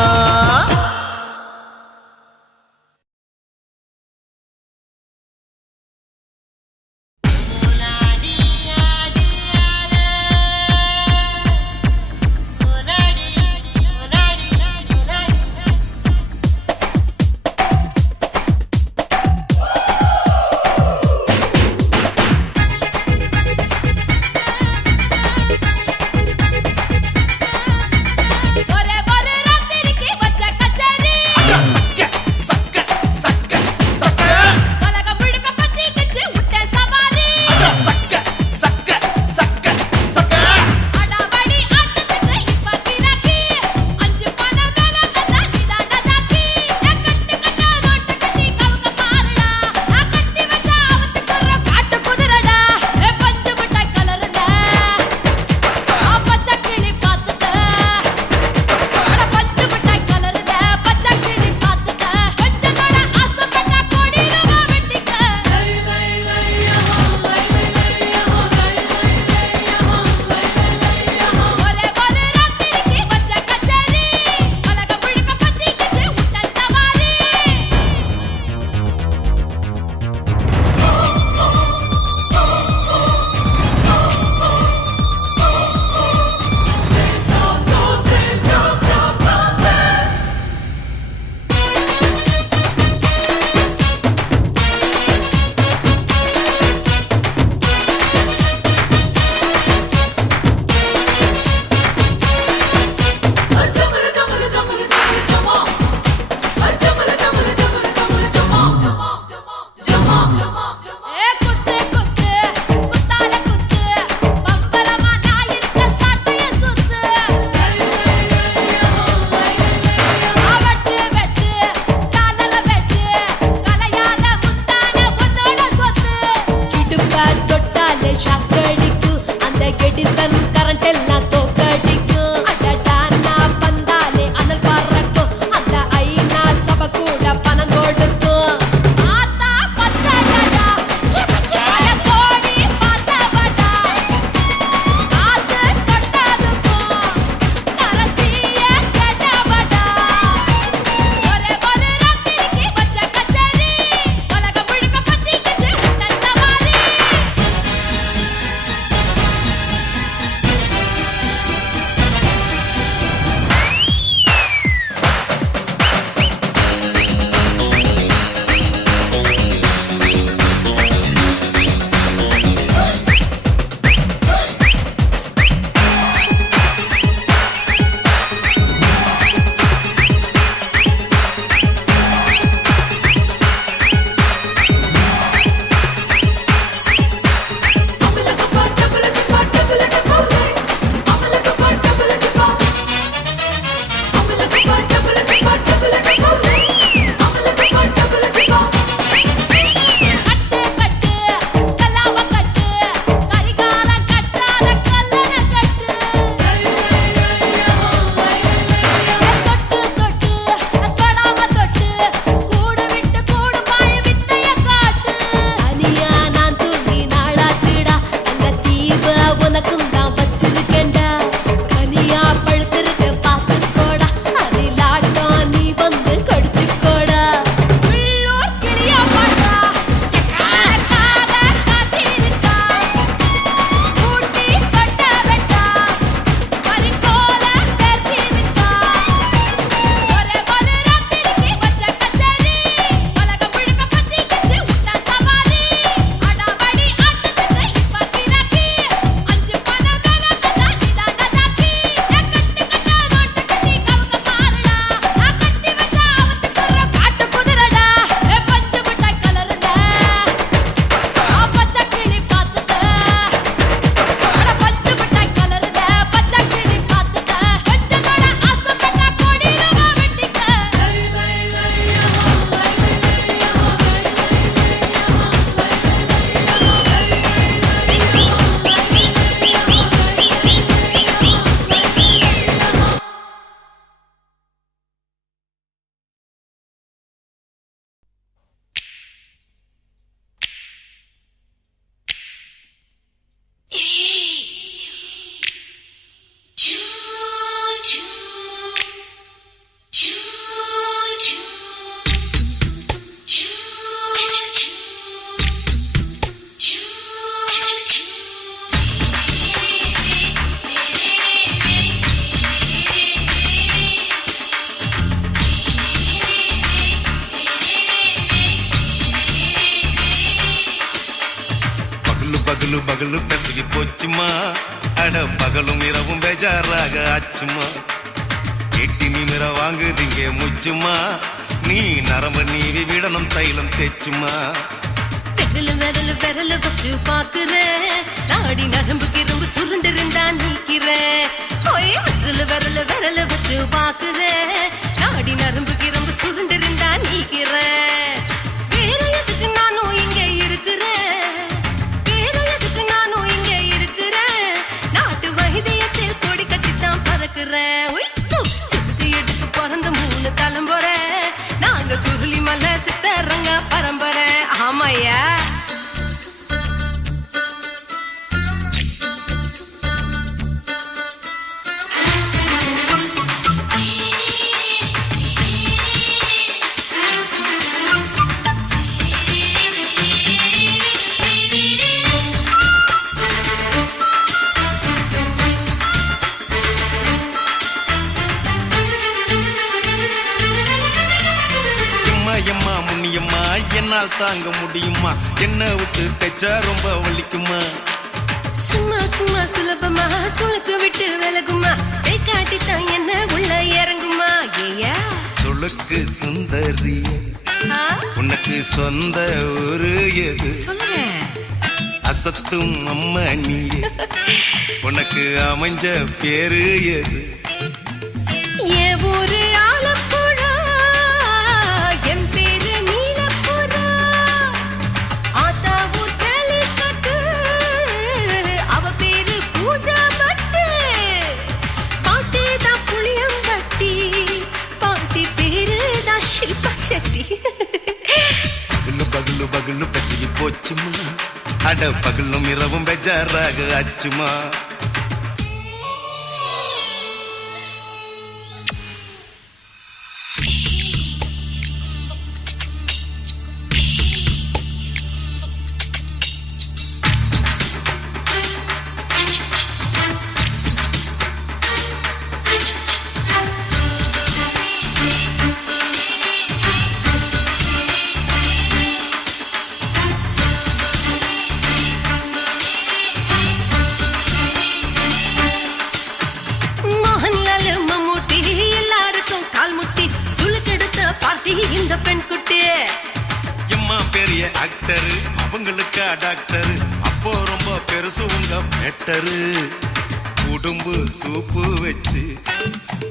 ஒரே ஒரு ராத்திரிக்கு வச்ச பகலு பகலு பெசகி போச்சுமா அட பகலும் இரவும் பேஜாராக ஆச்சுமா எட்டி நிமிர வாங்குதிங்க முச்சுமா நீ நரம்பு நீவி விடணும் தைலம் தேச்சுமா விரல விரல விரல வச்சு பாக்குறேன் நாடி நரம்பு கிரம்பு சுருண்டிருந்தா நீக்கிறேன் ஓய் விரல விரல விரல வச்சு பாக்குறேன் நாடி நரம்பு கிரம்பு சுருண்டிருந்தா நீக்கிறேன் வேற எதுக்கு நானும் இங்க இருக்கிறேன் வேற எதுக்கு நானும் இங்க இருக்கிறேன் நாட்டு வைத்தியத்தில் கொடி கட்டித்தான் பறக்கிறேன் சிறுத்தை எடுத்து பிறந்த 3 தலைமுறை நாங்க சுருளி மலை சித்தரங்க பரம்பரை ஆமாயா எம்மா முன்னியம்மா என்னால் தாங்க முடியுமா என்ன விட்டு தைச்சா ரொம்ப வலிக்குமா சும்மா சும்மா சுலபமா சுளுக்கு விட்டு விலகுமா கை காட்டித்தான் என்ன உள்ள இறங்குமா ஏயா சுளுக்கு சுந்தரி உனக்கு சொந்த ஊரு எது சொல்றேன் அசத்தும் அம்மா நீ உனக்கு அமைஞ்ச பேரு எது என் ஊரு ஆலப்புழா என் பேரு நீலப்புறா ஆத்தா ஊர் கேலிக்கட்டு அவ பேரு பூஜா பட்டு பாட்டி தான் புளியம்பட்டி பாட்டி பேரு தான் ஷில்பா செட்டி பகலு பகலு பகலு பெசகி போச்சுமா அட பகலும் இரவும் பெஜாராக ஆச்சுமா இந்த பெண் குட்டி எம்மா பெரிய ஆக்டரு அவங்களுக்கா டாக்டரு அப்போ ரொம்ப பெருசு உங்க மேட்டரு உடும்பு சூப்பு வச்சு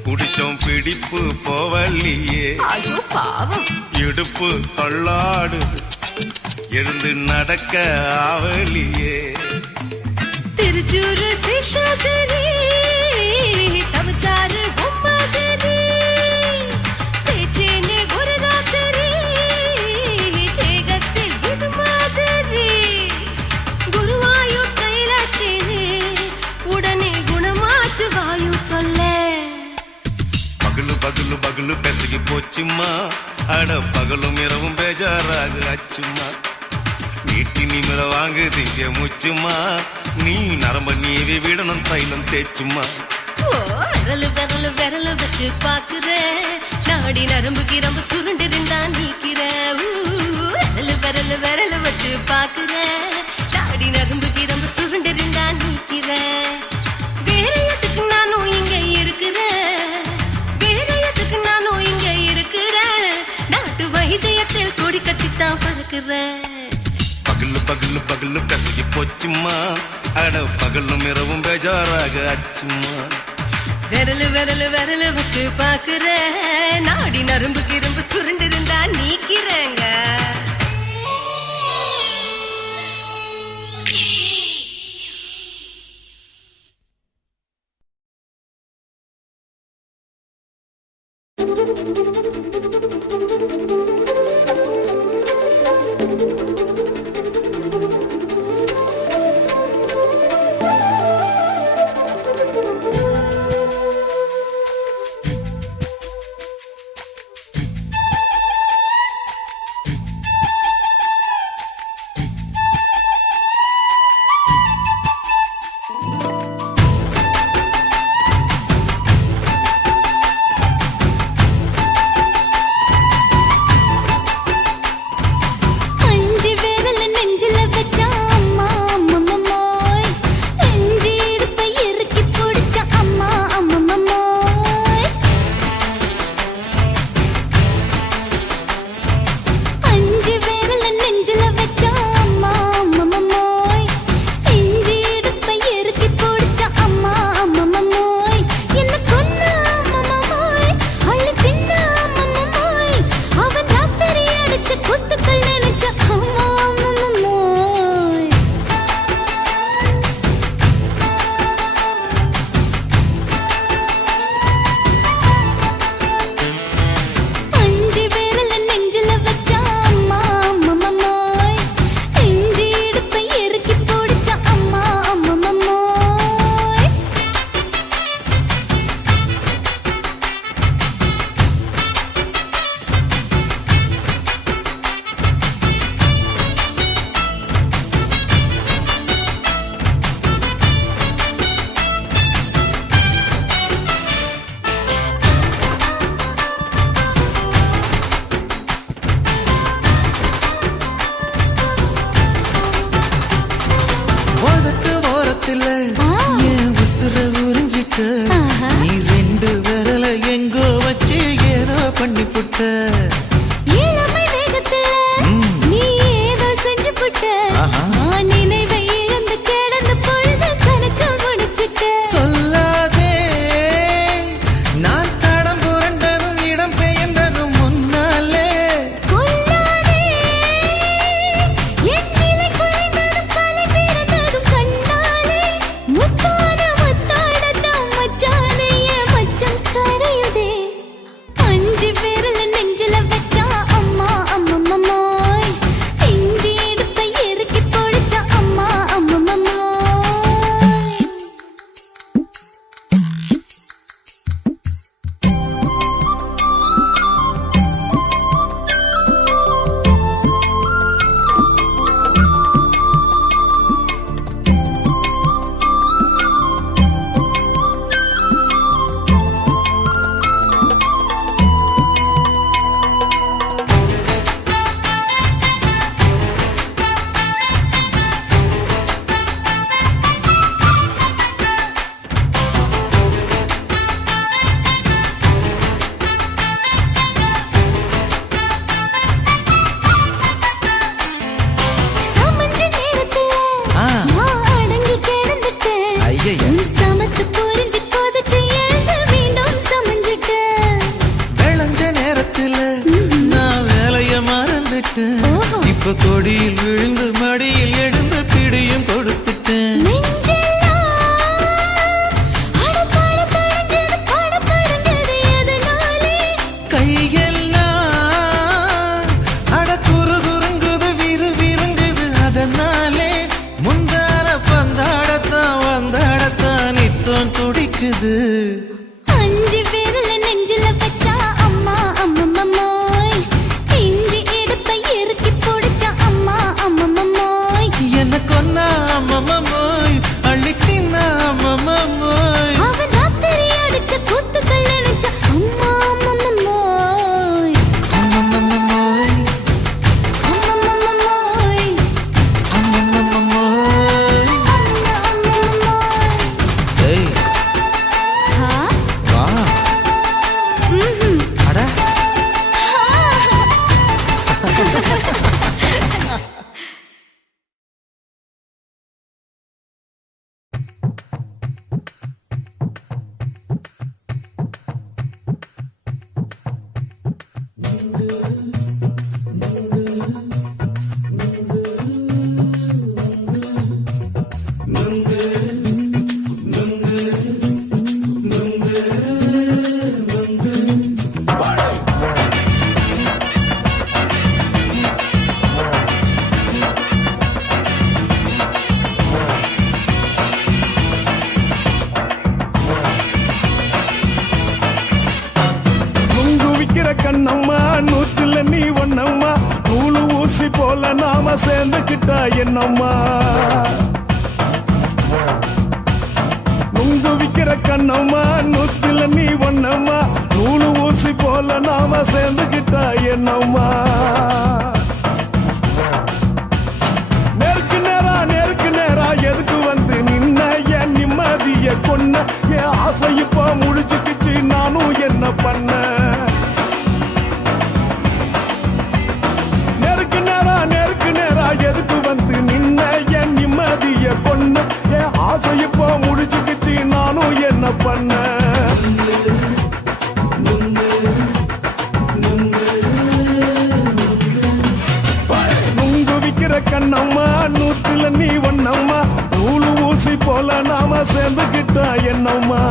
குடிச்சோம் பிடிப்பு போவல்லையே ஐயோ பாவம் இடுப்பு தள்ளாடு எழுந்து நடக்க ஆவலியே திருச்சூரு சிஷாதிரி தவச்சாரு பொம்மதிரி தேச்சேனே ஒரு ராத்திரி தேகத்தில் இது மாதிரி குருவாயூர் தைலத்திரி உடனே குணமாச்சு வாயு சொல்ல பகலு பகலு பகலு பெசகி போச்சுமா அட பகலும் இரவும் பேஜாராக ஆச்சுமா நீட்டி நிமிர வாங்குதிங்க முச்சுமா நீ நரம்ப நீவி விடணும் தைலம் தேச்சுமா விரலு விரலு விரலு வச்சு பாக்குறேன் நாடி நரம்பு கிரம்பு சுருண்டிருந்தா நீக்கிறேன் விரலு விரலு விரலு வச்சு பாக்குறேன் நாடி நரம்பு கிரம்பு சுருண்டிருந்தா நீக்கிறேன் வேற எதுக்கு நானும் இங்க இருக்கிறேன் வேற எதுக்கு நானும் இங்க இருக்கிறேன் நாட்டு வைத்தியத்தில் கொடி கட்டித்தான் பறக்கிறேன் பகலு பகலு பகலு பெசகி போச்சுமா அட பகலும் இரவும் பேஜாராக ஆச்சுமா விரலு விரலு விரலு வச்சு பாக்குறேன் நாடி நரம்பு கிரம்பு சுருண்டிருந்தா நீக்கிறேங்க பண்ணி புட்ட இளமை வேகத்துல நீ ஏதோ செஞ்சு புட்ட நான் நினைவை இழந்து கிடந்த பொழுது கணக்க முடிச்சிட்ட சொல்லாதே நான் தடம் புரண்டதும் இடம் பெயர்ந்ததும் முன்னாலே கொல்லாதே என் நிலை குலைந்ததும் கலை பிறந்ததும் கண்ணாலே முத்தான முத்தாடத்தான் மச்சானைய மச்சம் கரையுதே அஞ்சு விரல நெஞ்சில வச்சா அம்மா அம்மம்மோய் இஞ்சி இடுப்பை இறுக்கி பொடிச்சா அம்மா அம்மம்மோய் சமஞ்ச நேரத்துல நான் அடங்கி கிடந்துட்டேன் ஐயைய. சமத்து புரிஞ்சு கொதிச்சு எழுந்து மீண்டும் சமஞ்சிட்டேன் விளைஞ்ச நேரத்துல நான் வேலைய மறந்துட்டேன் ஓஹோ. இப்ப கொடியில் விழுந்து மடியில் எழுந்து பிடியும் கொடுத்துட்டேன் நெஞ்செல்லாம் அடப்பாட தடங்குது படபடங்குது எதனாலே கையெல்லாம் அட குறுகுறுங்குது விறுவிறுங்குது அதனாலே முந்தான பந்தாடத்தான் வந்தாடத்தான் நித்தம் துடிக்குது அஞ்சு விரல நெஞ்சில வச்சா அம்மா அம்மம்மோய் இஞ்சி இடுப்பை இறுக்கி பொடிச்சா அம்மா அம்மம்மோய் என்ன கொன்னா அம்மம்மோய் அள்ளி தின்னா அம்மம்மோய் அவன் ராத்திரி அடிச்ச கூத்துக்கள் நினைச்ச அம்மா அம்மம்மோய் அம்மம்மோய் அம்மம்மோய் அம்மம்மோய் அம்மா அம்மம்மோய் ஏய் ஹா வா ம்ஹும் அட நுங்கு விக்கிற கண்ணம்மா நூத்துல நீ ஒண்ணம்மா நூலு ஊசி போல நாம சேர்ந்துக்கிட்டா என்னம்மா நுங்கு விக்கிற கண்ணம்மா நூத்துல நீ ஒண்ணம்மா நூலு ஊசி போல நாம சேர்ந்துக்கிட்டா என்னம்மா நேருக்கு நேரா எதுக்கு வந்து நின்ன என் நிம்மதிய கொன்ன என் ஆசை இப்ப முடிச்சுக்கிச்சு நானும் என்ன பண்ண நேருக்கு நேரா எதுக்கு வந்து நின்ன என் நிம்மதிய கொன்ன என் ஆசை இப்ப முடிச்சுக்கிச்சு நானும் என்ன பண்ண நுங்கு விக்கிற கண்ணம்மா நூத்துல நீ ஒண்ணம்மா நூலு ஊசி போல நாம சேர்ந்துக்கிட்டா என்னம்மா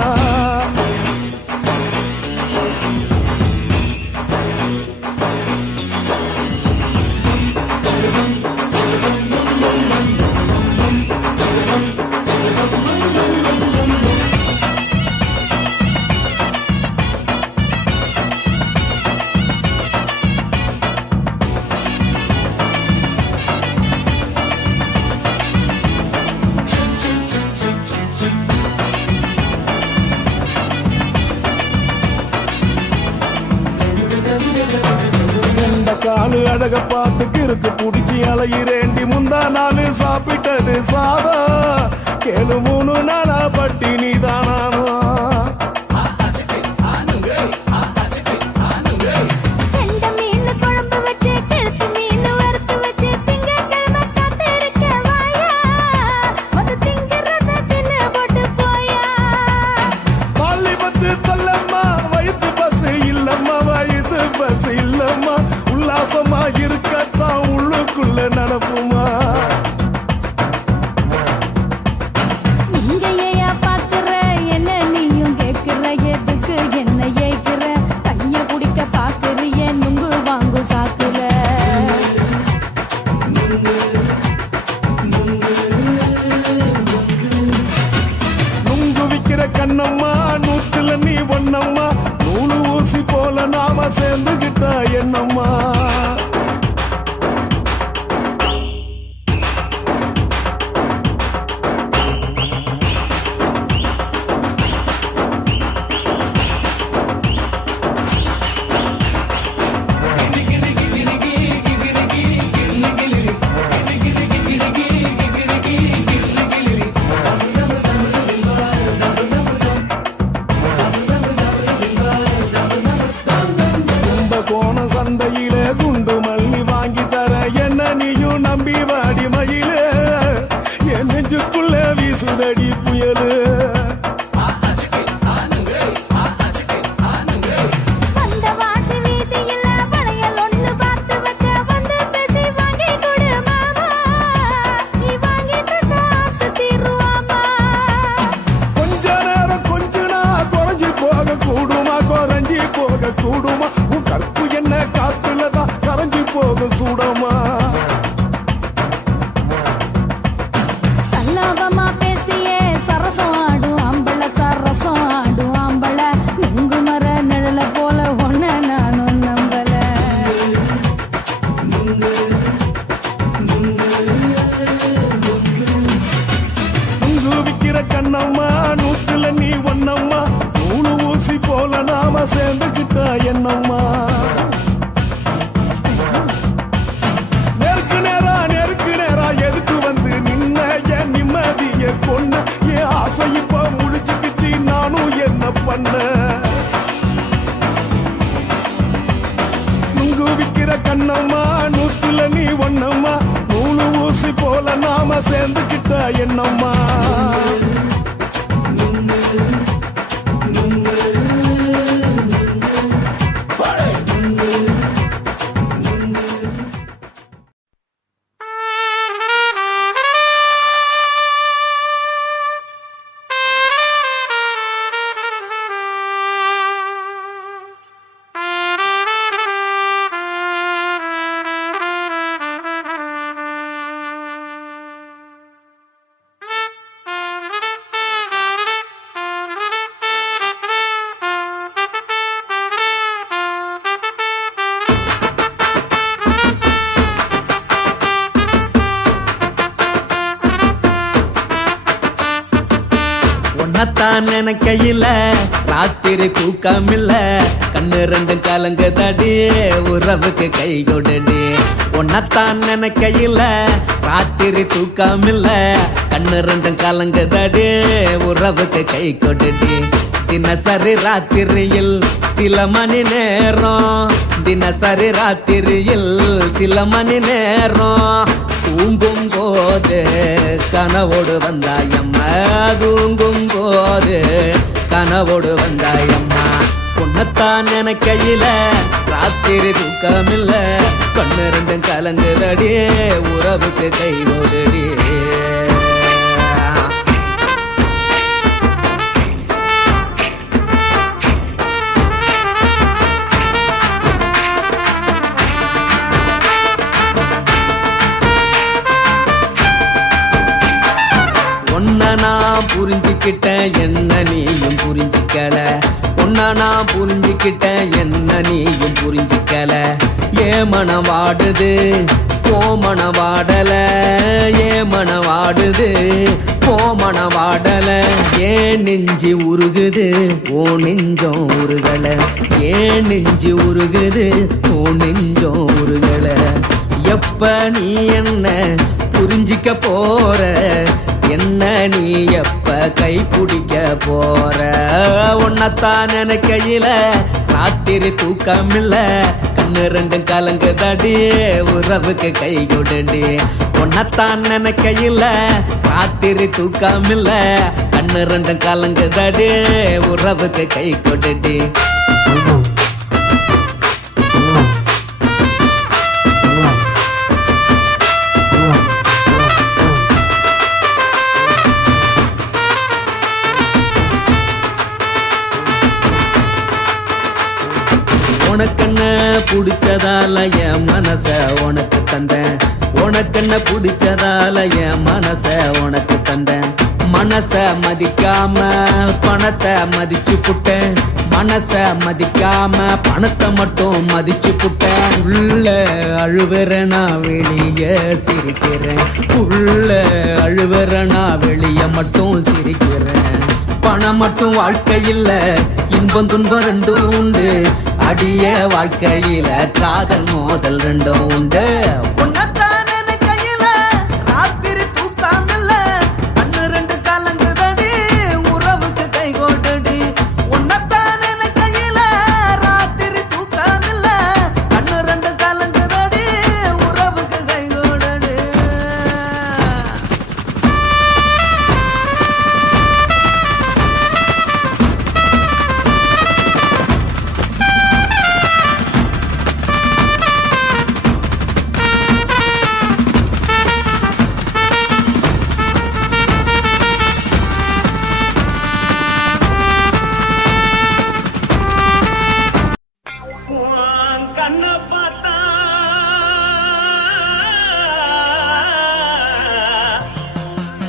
காலு அழக பார்த்து கிறுக்கு புடிச்சி அலையிறேண்டி முந்தா நாலு சாப்பிட்டது சாதம் கேளு 3 நாளா பட்டினி தானாமா இல்லம்மா வயது பஸ் இல்லம்மா உல்லாசமா இருக்கத்தான் உள்ளுக்குள்ள நடப்புமா நீங்க ஏயா பாக்குற என்ன நீயும் கேக்குற எதுக்கு என்ன ஏக்குற கைய பிடிக்க பாக்குறிய நுங்கு வாங்கு சாக்குற நுங்கு விக்கிற கண்ணம்மா நூத்துல நீ ஒன்னம்மா நூலு ஊசி போல நாம சேர்ந்துகிட்டா என்னம்மா கோண சந்தையிலே குண்டு மல்லி வாங்கி தர என்ன நீயும் நம்பி வாடி மயிலே என் நெஞ்சுக்குள்ள வீசுதடி புயலு அந்த வாசி வீதியில வளையல் ஒண்ணு பார்த்து வச்ச வந்து பேசி வாங்கி கொடு மாமா நீ வாங்கி தந்தா ஆசை தீருவாமா கொஞ்ச நேரம் கொஞ்ச நான் குறைஞ்சி போக கூடுமா குறைஞ்சி போக கூடுமா உன் கற்பு என்ன காத்துலதான் கரைஞ்சி போக சூடமா சல்லாபமா பேசியே சரசம் ஆடும் ஆம்பள சரசம் ஆடும் ஆம்பள நுங்கு மர நிழல போல ஒன்ன நானும் நம்பல நுங்கு விக்கிற கண்ணம்மா நூத்துல நீ ஒன்னம்மா நூலு ஊசி போல நாம சேர்ந்துகிட்டா என்னம்மா நெருக்கு நேரா எதுக்கு வந்து நின்ன என் நிம்மதிய கொன்ன என் ஆசை இப்ப முடிச்சுக்கிச்சு நானும் என்ன பண்ண நுங்கு விக்கிற கண்ணம்மா நூத்துல நீ ஒன்னம்மா நூலு ஊசி போல நாம சேர்ந்துகிட்டா என்னம்மா உன்னத்தான் நினைக்கையில ராத்திரி தூக்கமில்ல கண்ணு ரெண்டும் கலங்குதடி உறவுக்கு கை கொடுடி உன்னத்தான் நினைக்கையில ராத்திரி தூக்கமில்ல கண்ணு ரெண்டும் கலங்குதடி உறவுக்கு கை கொடுடி தினசரி ராத்திரியில் சில மணி நேரம் தினசரி ராத்திரியில் சில மணி நேரம் தூங்கும் போது கனவோடு வந்தாயம்மா தூங்கும் போது கனவோடு வந்தாயம்மா உன்னத்தான் நினைக்கையில ராத்திரி தூக்கமில்ல கண்ணு ரெண்டும் கலங்குதடி உறவுக்கு கை ஓடுடி நான் புரிஞ்சுக்கிட்டேன் என்ன நீயும் புரிஞ்சுக்கல உன்ன நான் புரிஞ்சுக்கிட்டேன் என்ன நீயும் புரிஞ்சுக்கல ஏ மனம் வாடுது ஓ மனம் வாடல ஏ மனம் வாடுது ஓ மனம் வாடல ஏன் நெஞ்சு உருகுது ஓ நெஞ்சம் உருகல ஏன் நெஞ்சு உருகுது ஓ நெஞ்சம் உருகல எப்ப நீ என்ன புரிஞ்சிக்க போற என்ன நீ எப்ப கை பிடிக்க போற உன்னத்தான் நினைக்கையில ராத்திரி தூக்கமில்ல கண்ணு ரெண்டும் கலங்குதடி உறவுக்கு கை கொடுடி உன்னத்தான் நினைக்கையில ராத்திரி தூக்கமில்ல கண்ணு ரெண்டும் கலங்குதடி உறவுக்கு கை கொடுடி உனக்கென்ன பிடிச்சதால என் மனச உனக்கு தந்தேன் உனக்கென்ன பிடிச்சதால என் மனச உனக்கு தந்தேன் மனச மதிக்காம பணத்தை மதிச்சு புட்டேன் மனச மதிக்காம பணத்தை மட்டும் மதிச்சு புட்டேன் உள்ள அழுவுற நான் வெளிய சிரிக்கிறேன் உள்ள அழுவுற நான் வெளிய மட்டும் சிரிக்கிறேன் பணம் மட்டும் வாழ்க்கையில் இன்பம் துன்பம் ரெண்டும் உண்டு அடிய வாழ்க்கையில காதல் மோதல் ரெண்டும் உண்டு உன்னத்தான் நினைக்கையில ராத்திரி தூக்கம் இல்ல கண்ணு ரெண்டு கலங்குதடி உறவுக்கு கை கோட்டடி உன்னத்தான் நினைக்கையில ராத்திரி தூக்கம் இல்ல கண்ணு ரெண்டு கலங்குதடி உறவுக்கு கை கோட்டடி கண்ண பார்த்தா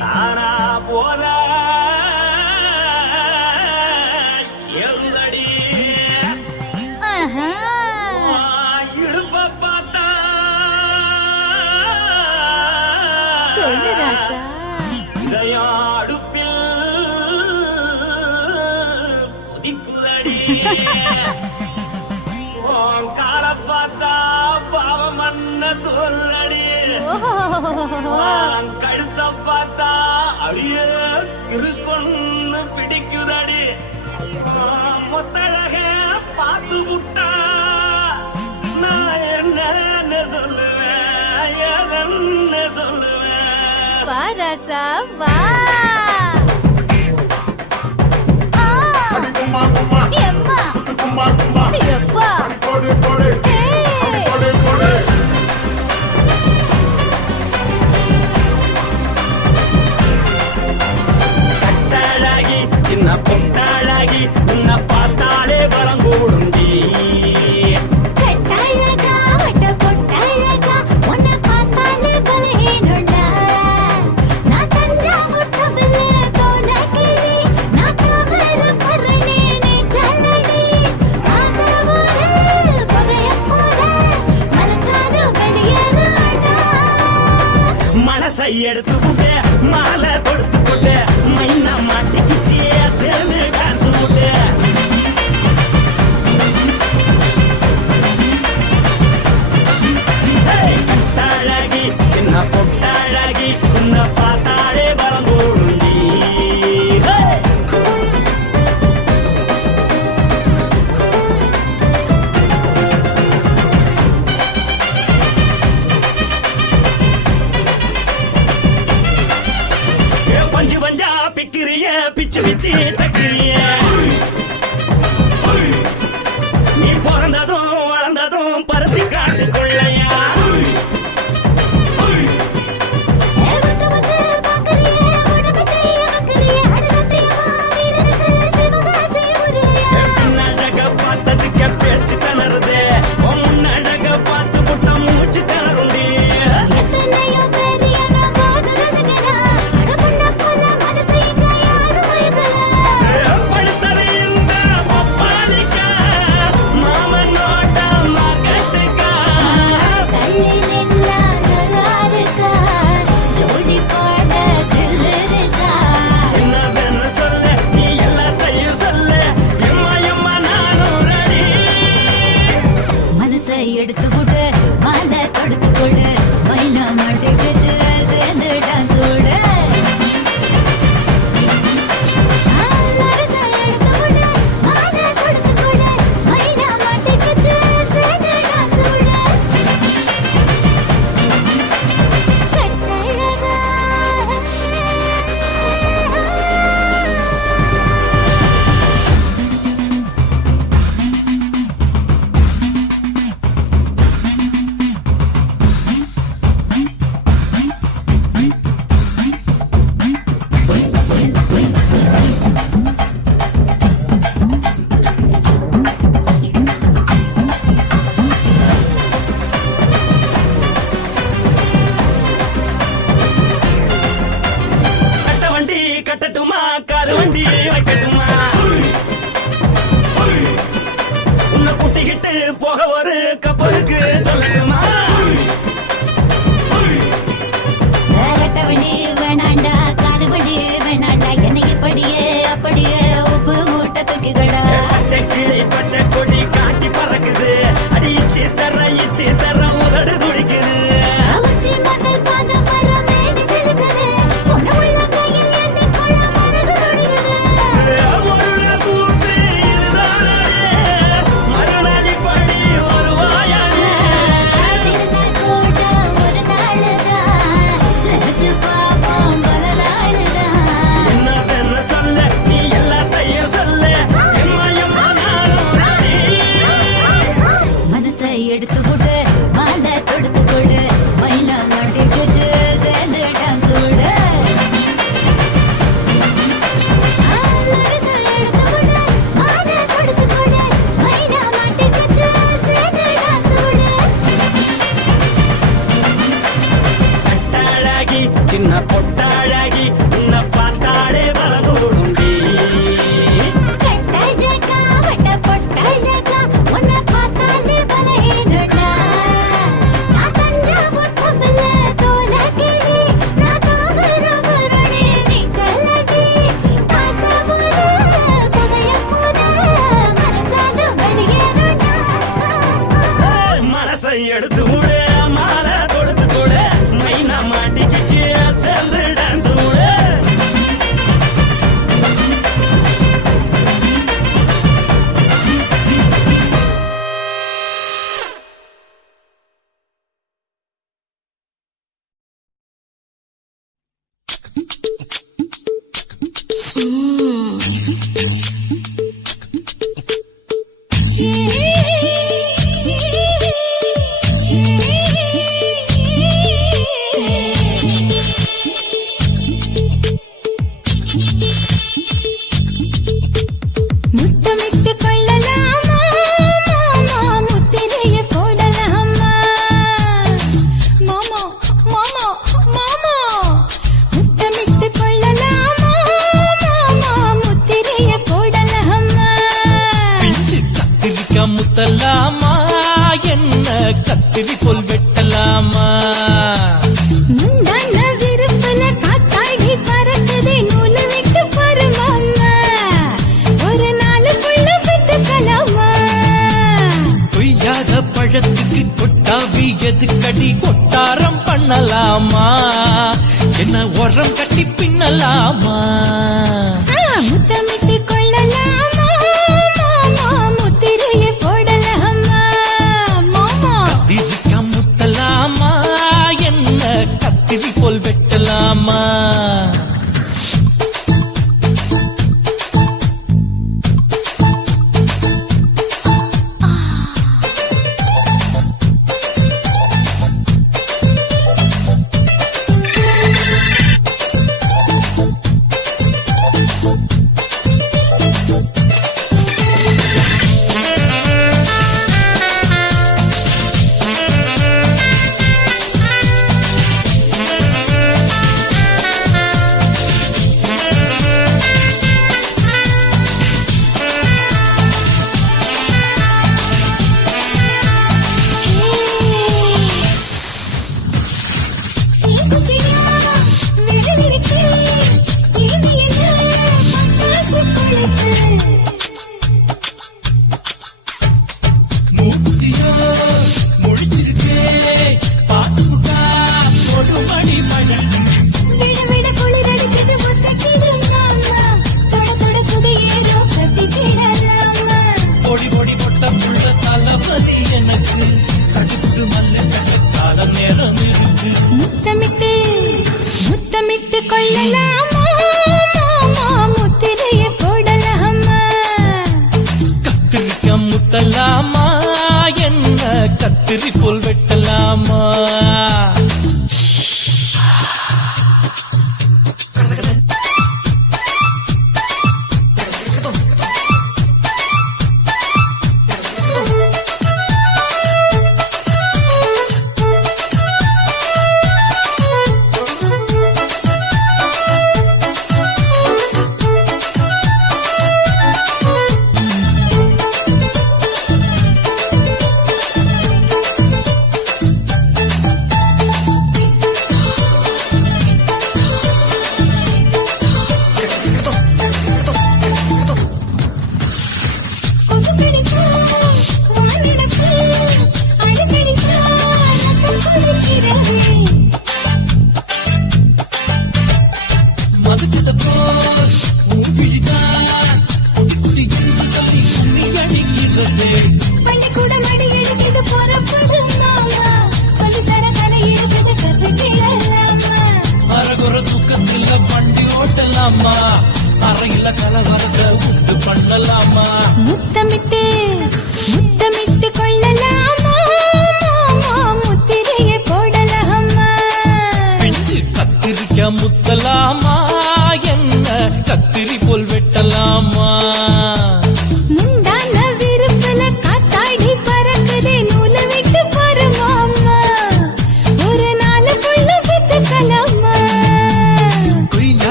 தானா போத எருதடி ஆஹா. இடுப்ப பார்த்தா சொல்லு ராசா. இதயம் அடுப்பில் உதிக்குதடி கால பார்த்தா பாவம் மண்ண தோல்தடி கழுத்த பார்த்தா அடிய இருக்குன்னு பிடிக்குதடி மொத்தழக பார்த்து விட்டா நான் என்ன சொல்லுவேன் எதன்னு சொல்லுவேன் வா ராசா வா. ஆ. எம்மா. எப்பா. ஏய். கட்டழகி சின்ன பொட்டழகி உன்னை பார்த்தாலே பலம் கூடுண்டி கட்டழகா, வட்ட பொட்டழகா, உன்னை பார்த்தாலே பலஹீனம்டா. நான் தஞ்சாவூர் தவிலே தோலகிரி, நான் தாமிரபரணி நீச்சலடி. ஆசையோடு புகையப் போல மறைச்சாலும் வெளியேறாடா. மனசை எடுத்து புட்டு மாலை கொடுத்து புட்டு மைனா மாட்டிக்கிச்சு சேர்ந்து டான்ஸ் புட்டு கட்டழகி சின்ன பொட்டழகி உன்னை பார்த்தாலே பலம் கூடுண்டி பஞ்சு பஞ்சா பிக்கிறிய பிச்சு பிச்சு தக்கிறிய நீ பிறந்ததும் வளர்ந்ததும் பருத்தி காட்டுக்குள்ளையா வந்து வந்து பார்க்கறியே, உடம்பு கைய வைக்கறியே, அடுத்தத்தையமா வீடுக்கு சிவகாசி முருகையா. பின்னழக பார்த்ததுக்கு பேச்சு திணறுது முன்னழக பார்த்து புட்ட மூச்சு திணறுண்டி எத்தனையோ பேர் என்ன போது ரசிக்கிறா, அடமுன்ன போல மனசை இங்க யாரும் மயக்கல. படுத்தது இந்த பப்பாளிக்கா மாமன் நோட்ட மகட்டுக்கா தள்ளி நின்னா நல்லா இருக்கா, ஜோடி போட தில் இருக்கா. என்னவென்னு சொல்ல நீ எல்லாத்தையும் சொல்ல எம்மா எம்மா நானும் ரெடி மனசை எடுத்து விடு, மாலை தொடுத்து கொடு, மைனா மாட்டுக்குச்சு சேர்ந்து டான்ஸ் விடு. மனசை எடுத்து விடு, மாலை தொடுத்து கொடு, மைனா மாட்டுக்குச்சு சேர்ந்து டான்ஸ் விடு. கட்டழகா. ஒரு கப்பலுக்கு சொல்லட்டுமா வேகட்டவடி வேணாண்டா காதுபடி வேணாண்டா எனக்கு படியே அப்படியே உப்பு மூட்டை தூக்கிக்கடா பச்சை கிளி பச்சை கொடி காட்டி பறக்குது அடி இச்சி தர உதடு துடிக்குது உச்சி முதல் பாதம் வர மேனி சிலுக்குது உன்னை உள்ள கையில் ஏந்தி கொள்ள மனது துடிக்குது ஒரு கூத்து இதுதானே மறுநாளி படி வருவாயானே திருநாள் கூட ஒரு நாளுதான் நினைச்சு பாப்போம் பல நாளுதான் என்ன சொல்ல நீ எல்லாத்தையும் சொல்ல எம்மா நானும் ready. மனசை எடுத்து கொடு மாலை தொடுத்து கொடு மைனா மாட்டிக்கிச்சு சேர்ந்து டான்ஸ் விடு மனசை எடுத்து கொடு மாலை தொடுத்து கொடு மைனா மாட்டிக்கிச்சு சேர்ந்து டான்ஸ் விடு கட்டாழகி சின்ன பொட்டாழகி உன்னை பார்த்தாலே பலகூடுண்டி கட்டழகா வட்ட பொட்டழகா உன்னை பார்த்தாலே பலஹீனடா நான் தஞ்சாவூர் கப்பல தோல கிளி நான் தாமிரபரணி நீச்சலடி காசாவூர் புதைய போத மறைச்சாலும் வெளியேறடா மனசை எடுத்து விடு மாலை கொடுத்து கொடு மைனா மாட்டிக்கிச்சு சேர்ந்து டான்ஸ் விடு முத்தமிட்டு கொள்ளலாமா மாமா முத்திரைய போடலாமா மாமா மாமா மாமா முத்தமிட்டு கொள்ளலாமா மாமா முத்திரைய போடலாமா பிஞ்சு கத்திரிக்கா முத்தலாமா என்ன கத்திரி போல் வெட்டலாமா முந்தான விருப்பல காத்தாடி பறக்குதே நூலு விட்டு பாரு மாமா ஒரு நாளுக்குள்ள விட்டுக்கலாமா கொய்யாத பழத்துக்கு கொட்டாவி எதுக்கடி கொட்டாரம் பண்ணலாமா என்ன உரம் கட்டி பின்னலாமா முத்தமிட்டு கொள்ளலாமா மாமா முத்திரைய போடலாமா மாமா கத்திரிக்கா முத்தலாமா என்ன கத்திரி போல் வெட்டலாமா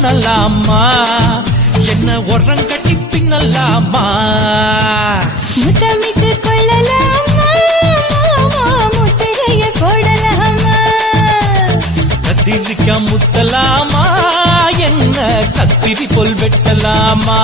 பண்ணலாமா என்ன உரங்கட்டி பின்னலாமா முத்தமிட்டு கொள்ளலாமா முத்திரையை போடலாமா கத்திரிக்கா முத்தலாமா என்ன கத்திரி போல் வெட்டலாமா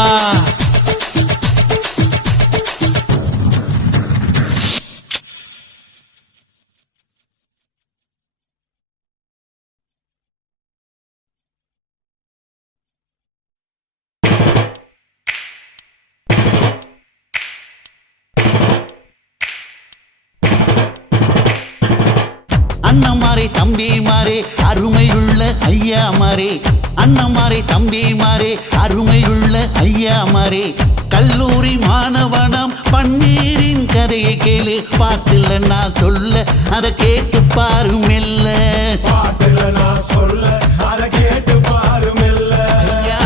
அண்ணமாரே தம்பி மாறே அருமையுள்ள ஐயா மாறே அண்ணமாரே தம்பி மாறே அருமையுள்ள ஐயா மாறே கல்லூரி மாணவனம் பன்னீரின் கதையை கேளு பாட்டுல நான் சொல்ல அதை கேட்டு பாரு மெல்ல பாட்டுல நான் சொல்ல அதை கேட்டு பாரு மெல்ல ஐயா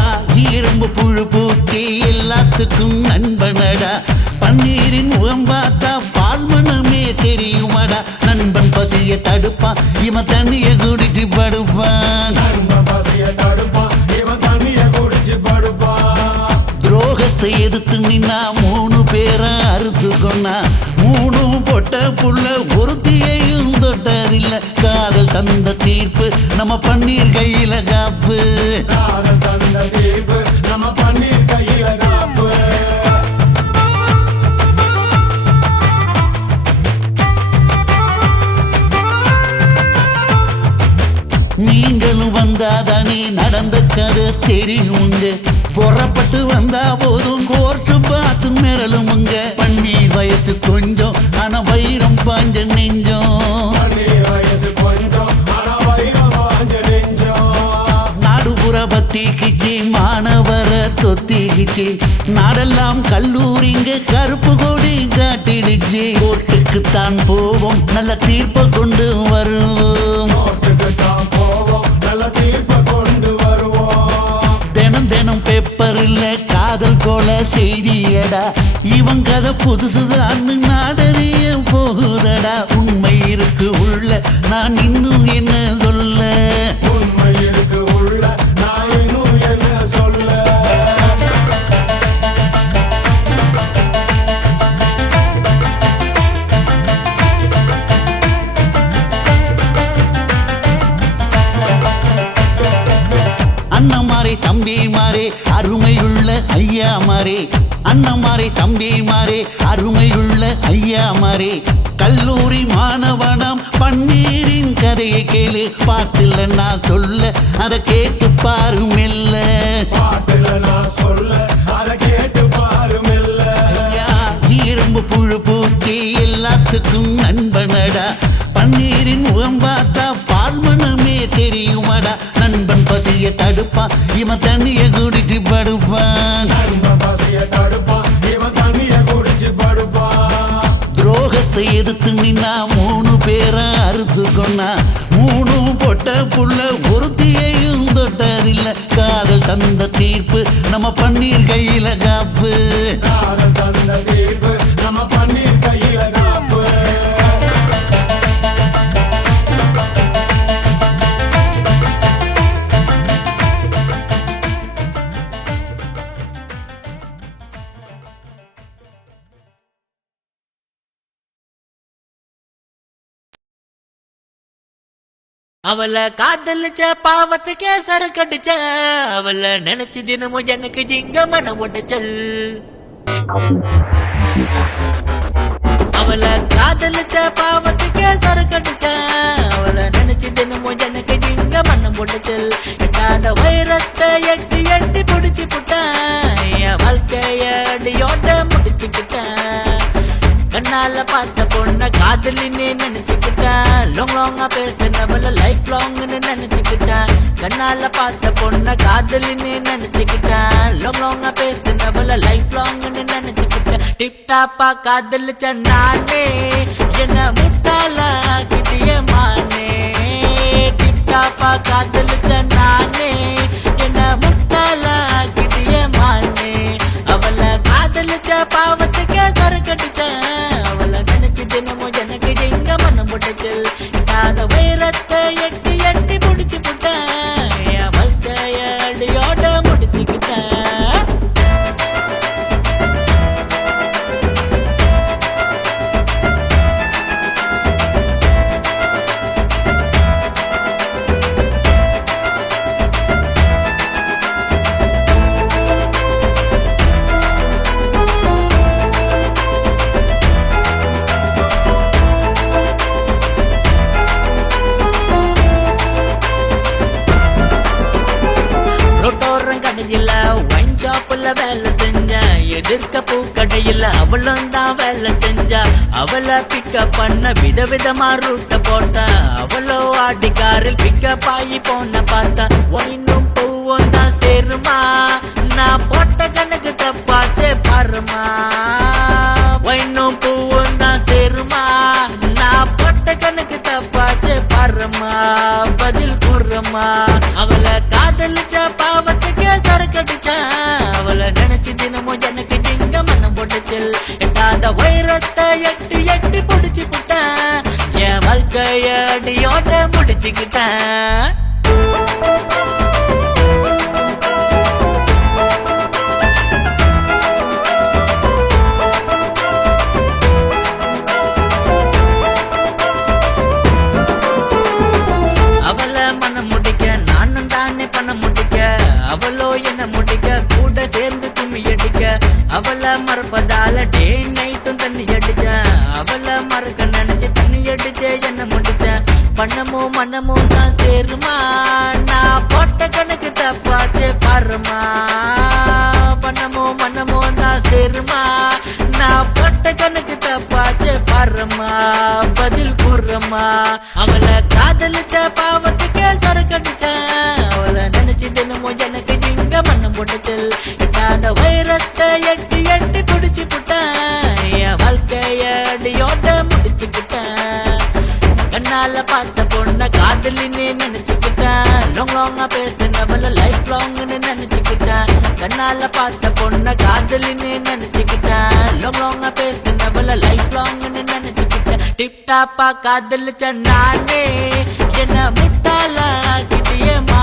இரும்பு புழு பூச்சி எல்லாத்துக்கும் நண்பனடா பன்னீரின் முகம் பார்த்தா பால்மனமே தெரியுமாடா நண்பன் பசிய தடுப்பான் இவன் தண்ணிய குடிச்சு படுப்பான் நண்பன் பசிய தடுப்பான் இவன் தண்ணிய குடிச்சு படுப்பான் துரோகத்தை எதிர்த்து நின்னா 3 பேரை அறுத்து கொண்டா 3 பொட்ட புள்ள ஒருத்தியையும் தொட்டதில்ல காதல் தந்த தீர்ப்பு நம்ம பன்னீர் கையில காப்பு காதல் தந்த தீர்ப்பு நம்ம பன்னீர் கையில காப்பு நீங்களும் வந்தாதானே நடந்த கதை தெரியுங்க புறப்பட்டு வந்தா போதும் கோர்ட்டு பார்த்து மிரளுமுங்க பன்னீர் வயசு கொஞ்சம் ஆனா வைரம் பாஞ்ச நெஞ்சம் பன்னீர் வயசு கொஞ்சம் ஆனா வைரம் பாஞ்ச நெஞ்சம் நாடுபுற பத்திக்கிச்சு மாணவர தொத்திக்கிச்சு நாடெல்லாம் கல்லூரிங்க கருப்பு கொடி காட்டிடுச்சு கோர்ட்டுக்கு தான் போவோம் நல்ல தீர்ப்பை கொண்டு வருவோம் கோர்ட்டுக்கு தான் போவோம் நல்ல தீர்ப்பை கொண்டு வருவோம் தினம் தினம் பேப்பர்ல காதல் கொலை செய்தியடா இவன் கதை புதுசுதான் நாடறிய போகுதடா உண்மை இருக்கு உள்ள நான் இன்னும் என்ன சொல்ல உண்மை இருக்கு உள்ள நான் இன்னும் என்ன சொல்ல அண்ணமாரே தம்பி மாறே அருமையுள்ள ஐயா மாறே அண்ணமாரே தம்பி மாறே அருமையுள்ள ஐயா மாறே கல்லூரி மாணவனம் பன்னீரின் கதையை கேளு பாட்டுல நான் சொல்ல அதை கேட்டு பாரு மெல்ல பாட்டுல நான் சொல்ல அதை கேட்டு பாரு மெல்ல ஐயா இரும்பு புழு பூச்சி எல்லாத்துக்கும் நண்பனடா பன்னீரின் முகம் பார்த்தா பால்மனமே தெரியுமாடா நண்பன் பசிய தடுப்பான் இவன் தண்ணிய குடிச்சு படுப்பான் நண்பன் பசிய தடுப்பான் இவன் தண்ணிய குடிச்சு படுப்பான் துரோகத்தை எதிர்த்து நின்னா 3 பேரை அறுத்து கொண்டா 3 பொட்ட புள்ள ஒருத்தியையும் தொட்டதில்ல காதல் தந்த தீர்ப்பு நம்ம பன்னீர் கையில காப்பு காதல் தந்த தீர்ப்பு நம்ம பன்னீர் கையில காப்பு அவளை காதலிச்ச பாவத்துக்கே சரக்கடிச்ச அவளை நினைச்சு தினமும் எனக்கு ஜிங்க மன ஒட்டச்சல் அவளை காதலிச்ச பாவத்துக்கே சரக்கடிச்ச அவளை நினைச்சு தினமும் எனக்கு ஜிங்க மன ஒட்டச்சல் எட்டாத வைரத்தை எட்டி எட்டி பிடிச்சு புட்டான் என் வாழ்க்கைய அடியோட முடிச்சுக்கிட்டான் கண்ணால பார்த்த பொண்ண காதலின்னு நினைச்சுக்கிட்டான் லாங் லாங்கா பேசினவள லைஃப் லாங்னு நினைச்சுக்கிட்டான் கண்ணால பார்த்த பொண்ண காதலின்னு நினைச்சுக்கிட்டான் லாங் லாங்கா பேசினவள லைஃப் லாங்னு நினைச்சுக்கிட்டான் டிப் டாப்பா காதலிச்ச நானே என்ன முட்டாளா கிட்டிய மானே டிப் டாப்பா காதலிச்ச நானே என்ன முட்டாளா கிட்டிய மானே அவளை காதலிச்ச பாவத்துக்கு சரக்கடிச்சேன் அவளை நினைச்சு தினமும் எனக்கு எங்க மனம் முட்டச்சல் எட்டாத வைரத்தை எட்டி எட்டி பிடிச்சு புட்டேன் என் வாழ்க்கைய அடியோ அவளும் தான் வேலை செஞ்சா அவளை பிக்கப் பண்ண விதவிதமா ரூட்ட போட்டா அவளோ ஆடிக்காரில் பிக்கப் ஆகி போன பார்த்தா ஒயினும் பூவும் தான் சேருமா நான் போட்ட கணக்கு தப்பாச்சே பாருமா ஒயினும் பூவும் தான் சேருமா நான் போட்ட கணக்கு தப்பாச்சே பாருமா பதில் கூறுமா அவளை காதலிச்ச பாவத்துக்கே சரக்கடிச்சான் அவளை நினைச்சு தினமும் எனக்கு ஜிங்க மனம் போட்டுச்சில் எட்டாத வைரத்தை எட்டி எட்டி புடிச்சு புட்டான் என் வாழ்க்கைய அடியோட முடிச்சுக்கிட்டான் அவளை மனம் முடிக்க நானும் தானே பணம் முடிக்க அவளோ என்ன முடிக்க கூட சேர்ந்து கும்மி அடிக்க அவளை மறப்பதால டே நைட்டும் தண்ணி அடிச்சேன் அவளை மறக்க நினைச்சு தண்ணி அடிச்சே என்ன முடிச்சேன் பண்ணமும் மனமும் தான் சேருமா நான் போட்ட கணக்கு தப்பாச்சே பாருமா பண்ணமும் மனமும் தான் சேருமா நான் போட்ட கணக்கு தப்பாச்சே பாருமா பதில் கூறுமா அவளை காதலிச்ச பாவத்துக்கே சரக்கடிச்சேன் அவளை நினைச்சு தினமும் எனக்கு ஜிங்க மண்ணம் போட்டுச்சல் எட்டாத வைரத்தை எட்டி எட்டி குடிச்சு புட்டான் என் வாழ்க்கைய அடியோட முடிச்சுக்கிட்டேன் கண்ணால பார்த்த பொண்ண காதலின்னு நினைச்சுக்கிட்டேன் லாங் லாங்கா பேசினவள லைஃப் லாங்னு நினைச்சுக்கிட்டேன் கண்ணால பார்த்த பொண்ண காதலின்னு நினைச்சுக்கிட்டேன் லாங் லாங்கா பேசினவள லைஃப் லாங்னு நினைச்சுக்கிட்டேன் டிப் டாப்பா காதலிச்ச நானே என்ன முட்டாளா கிட்டியே மா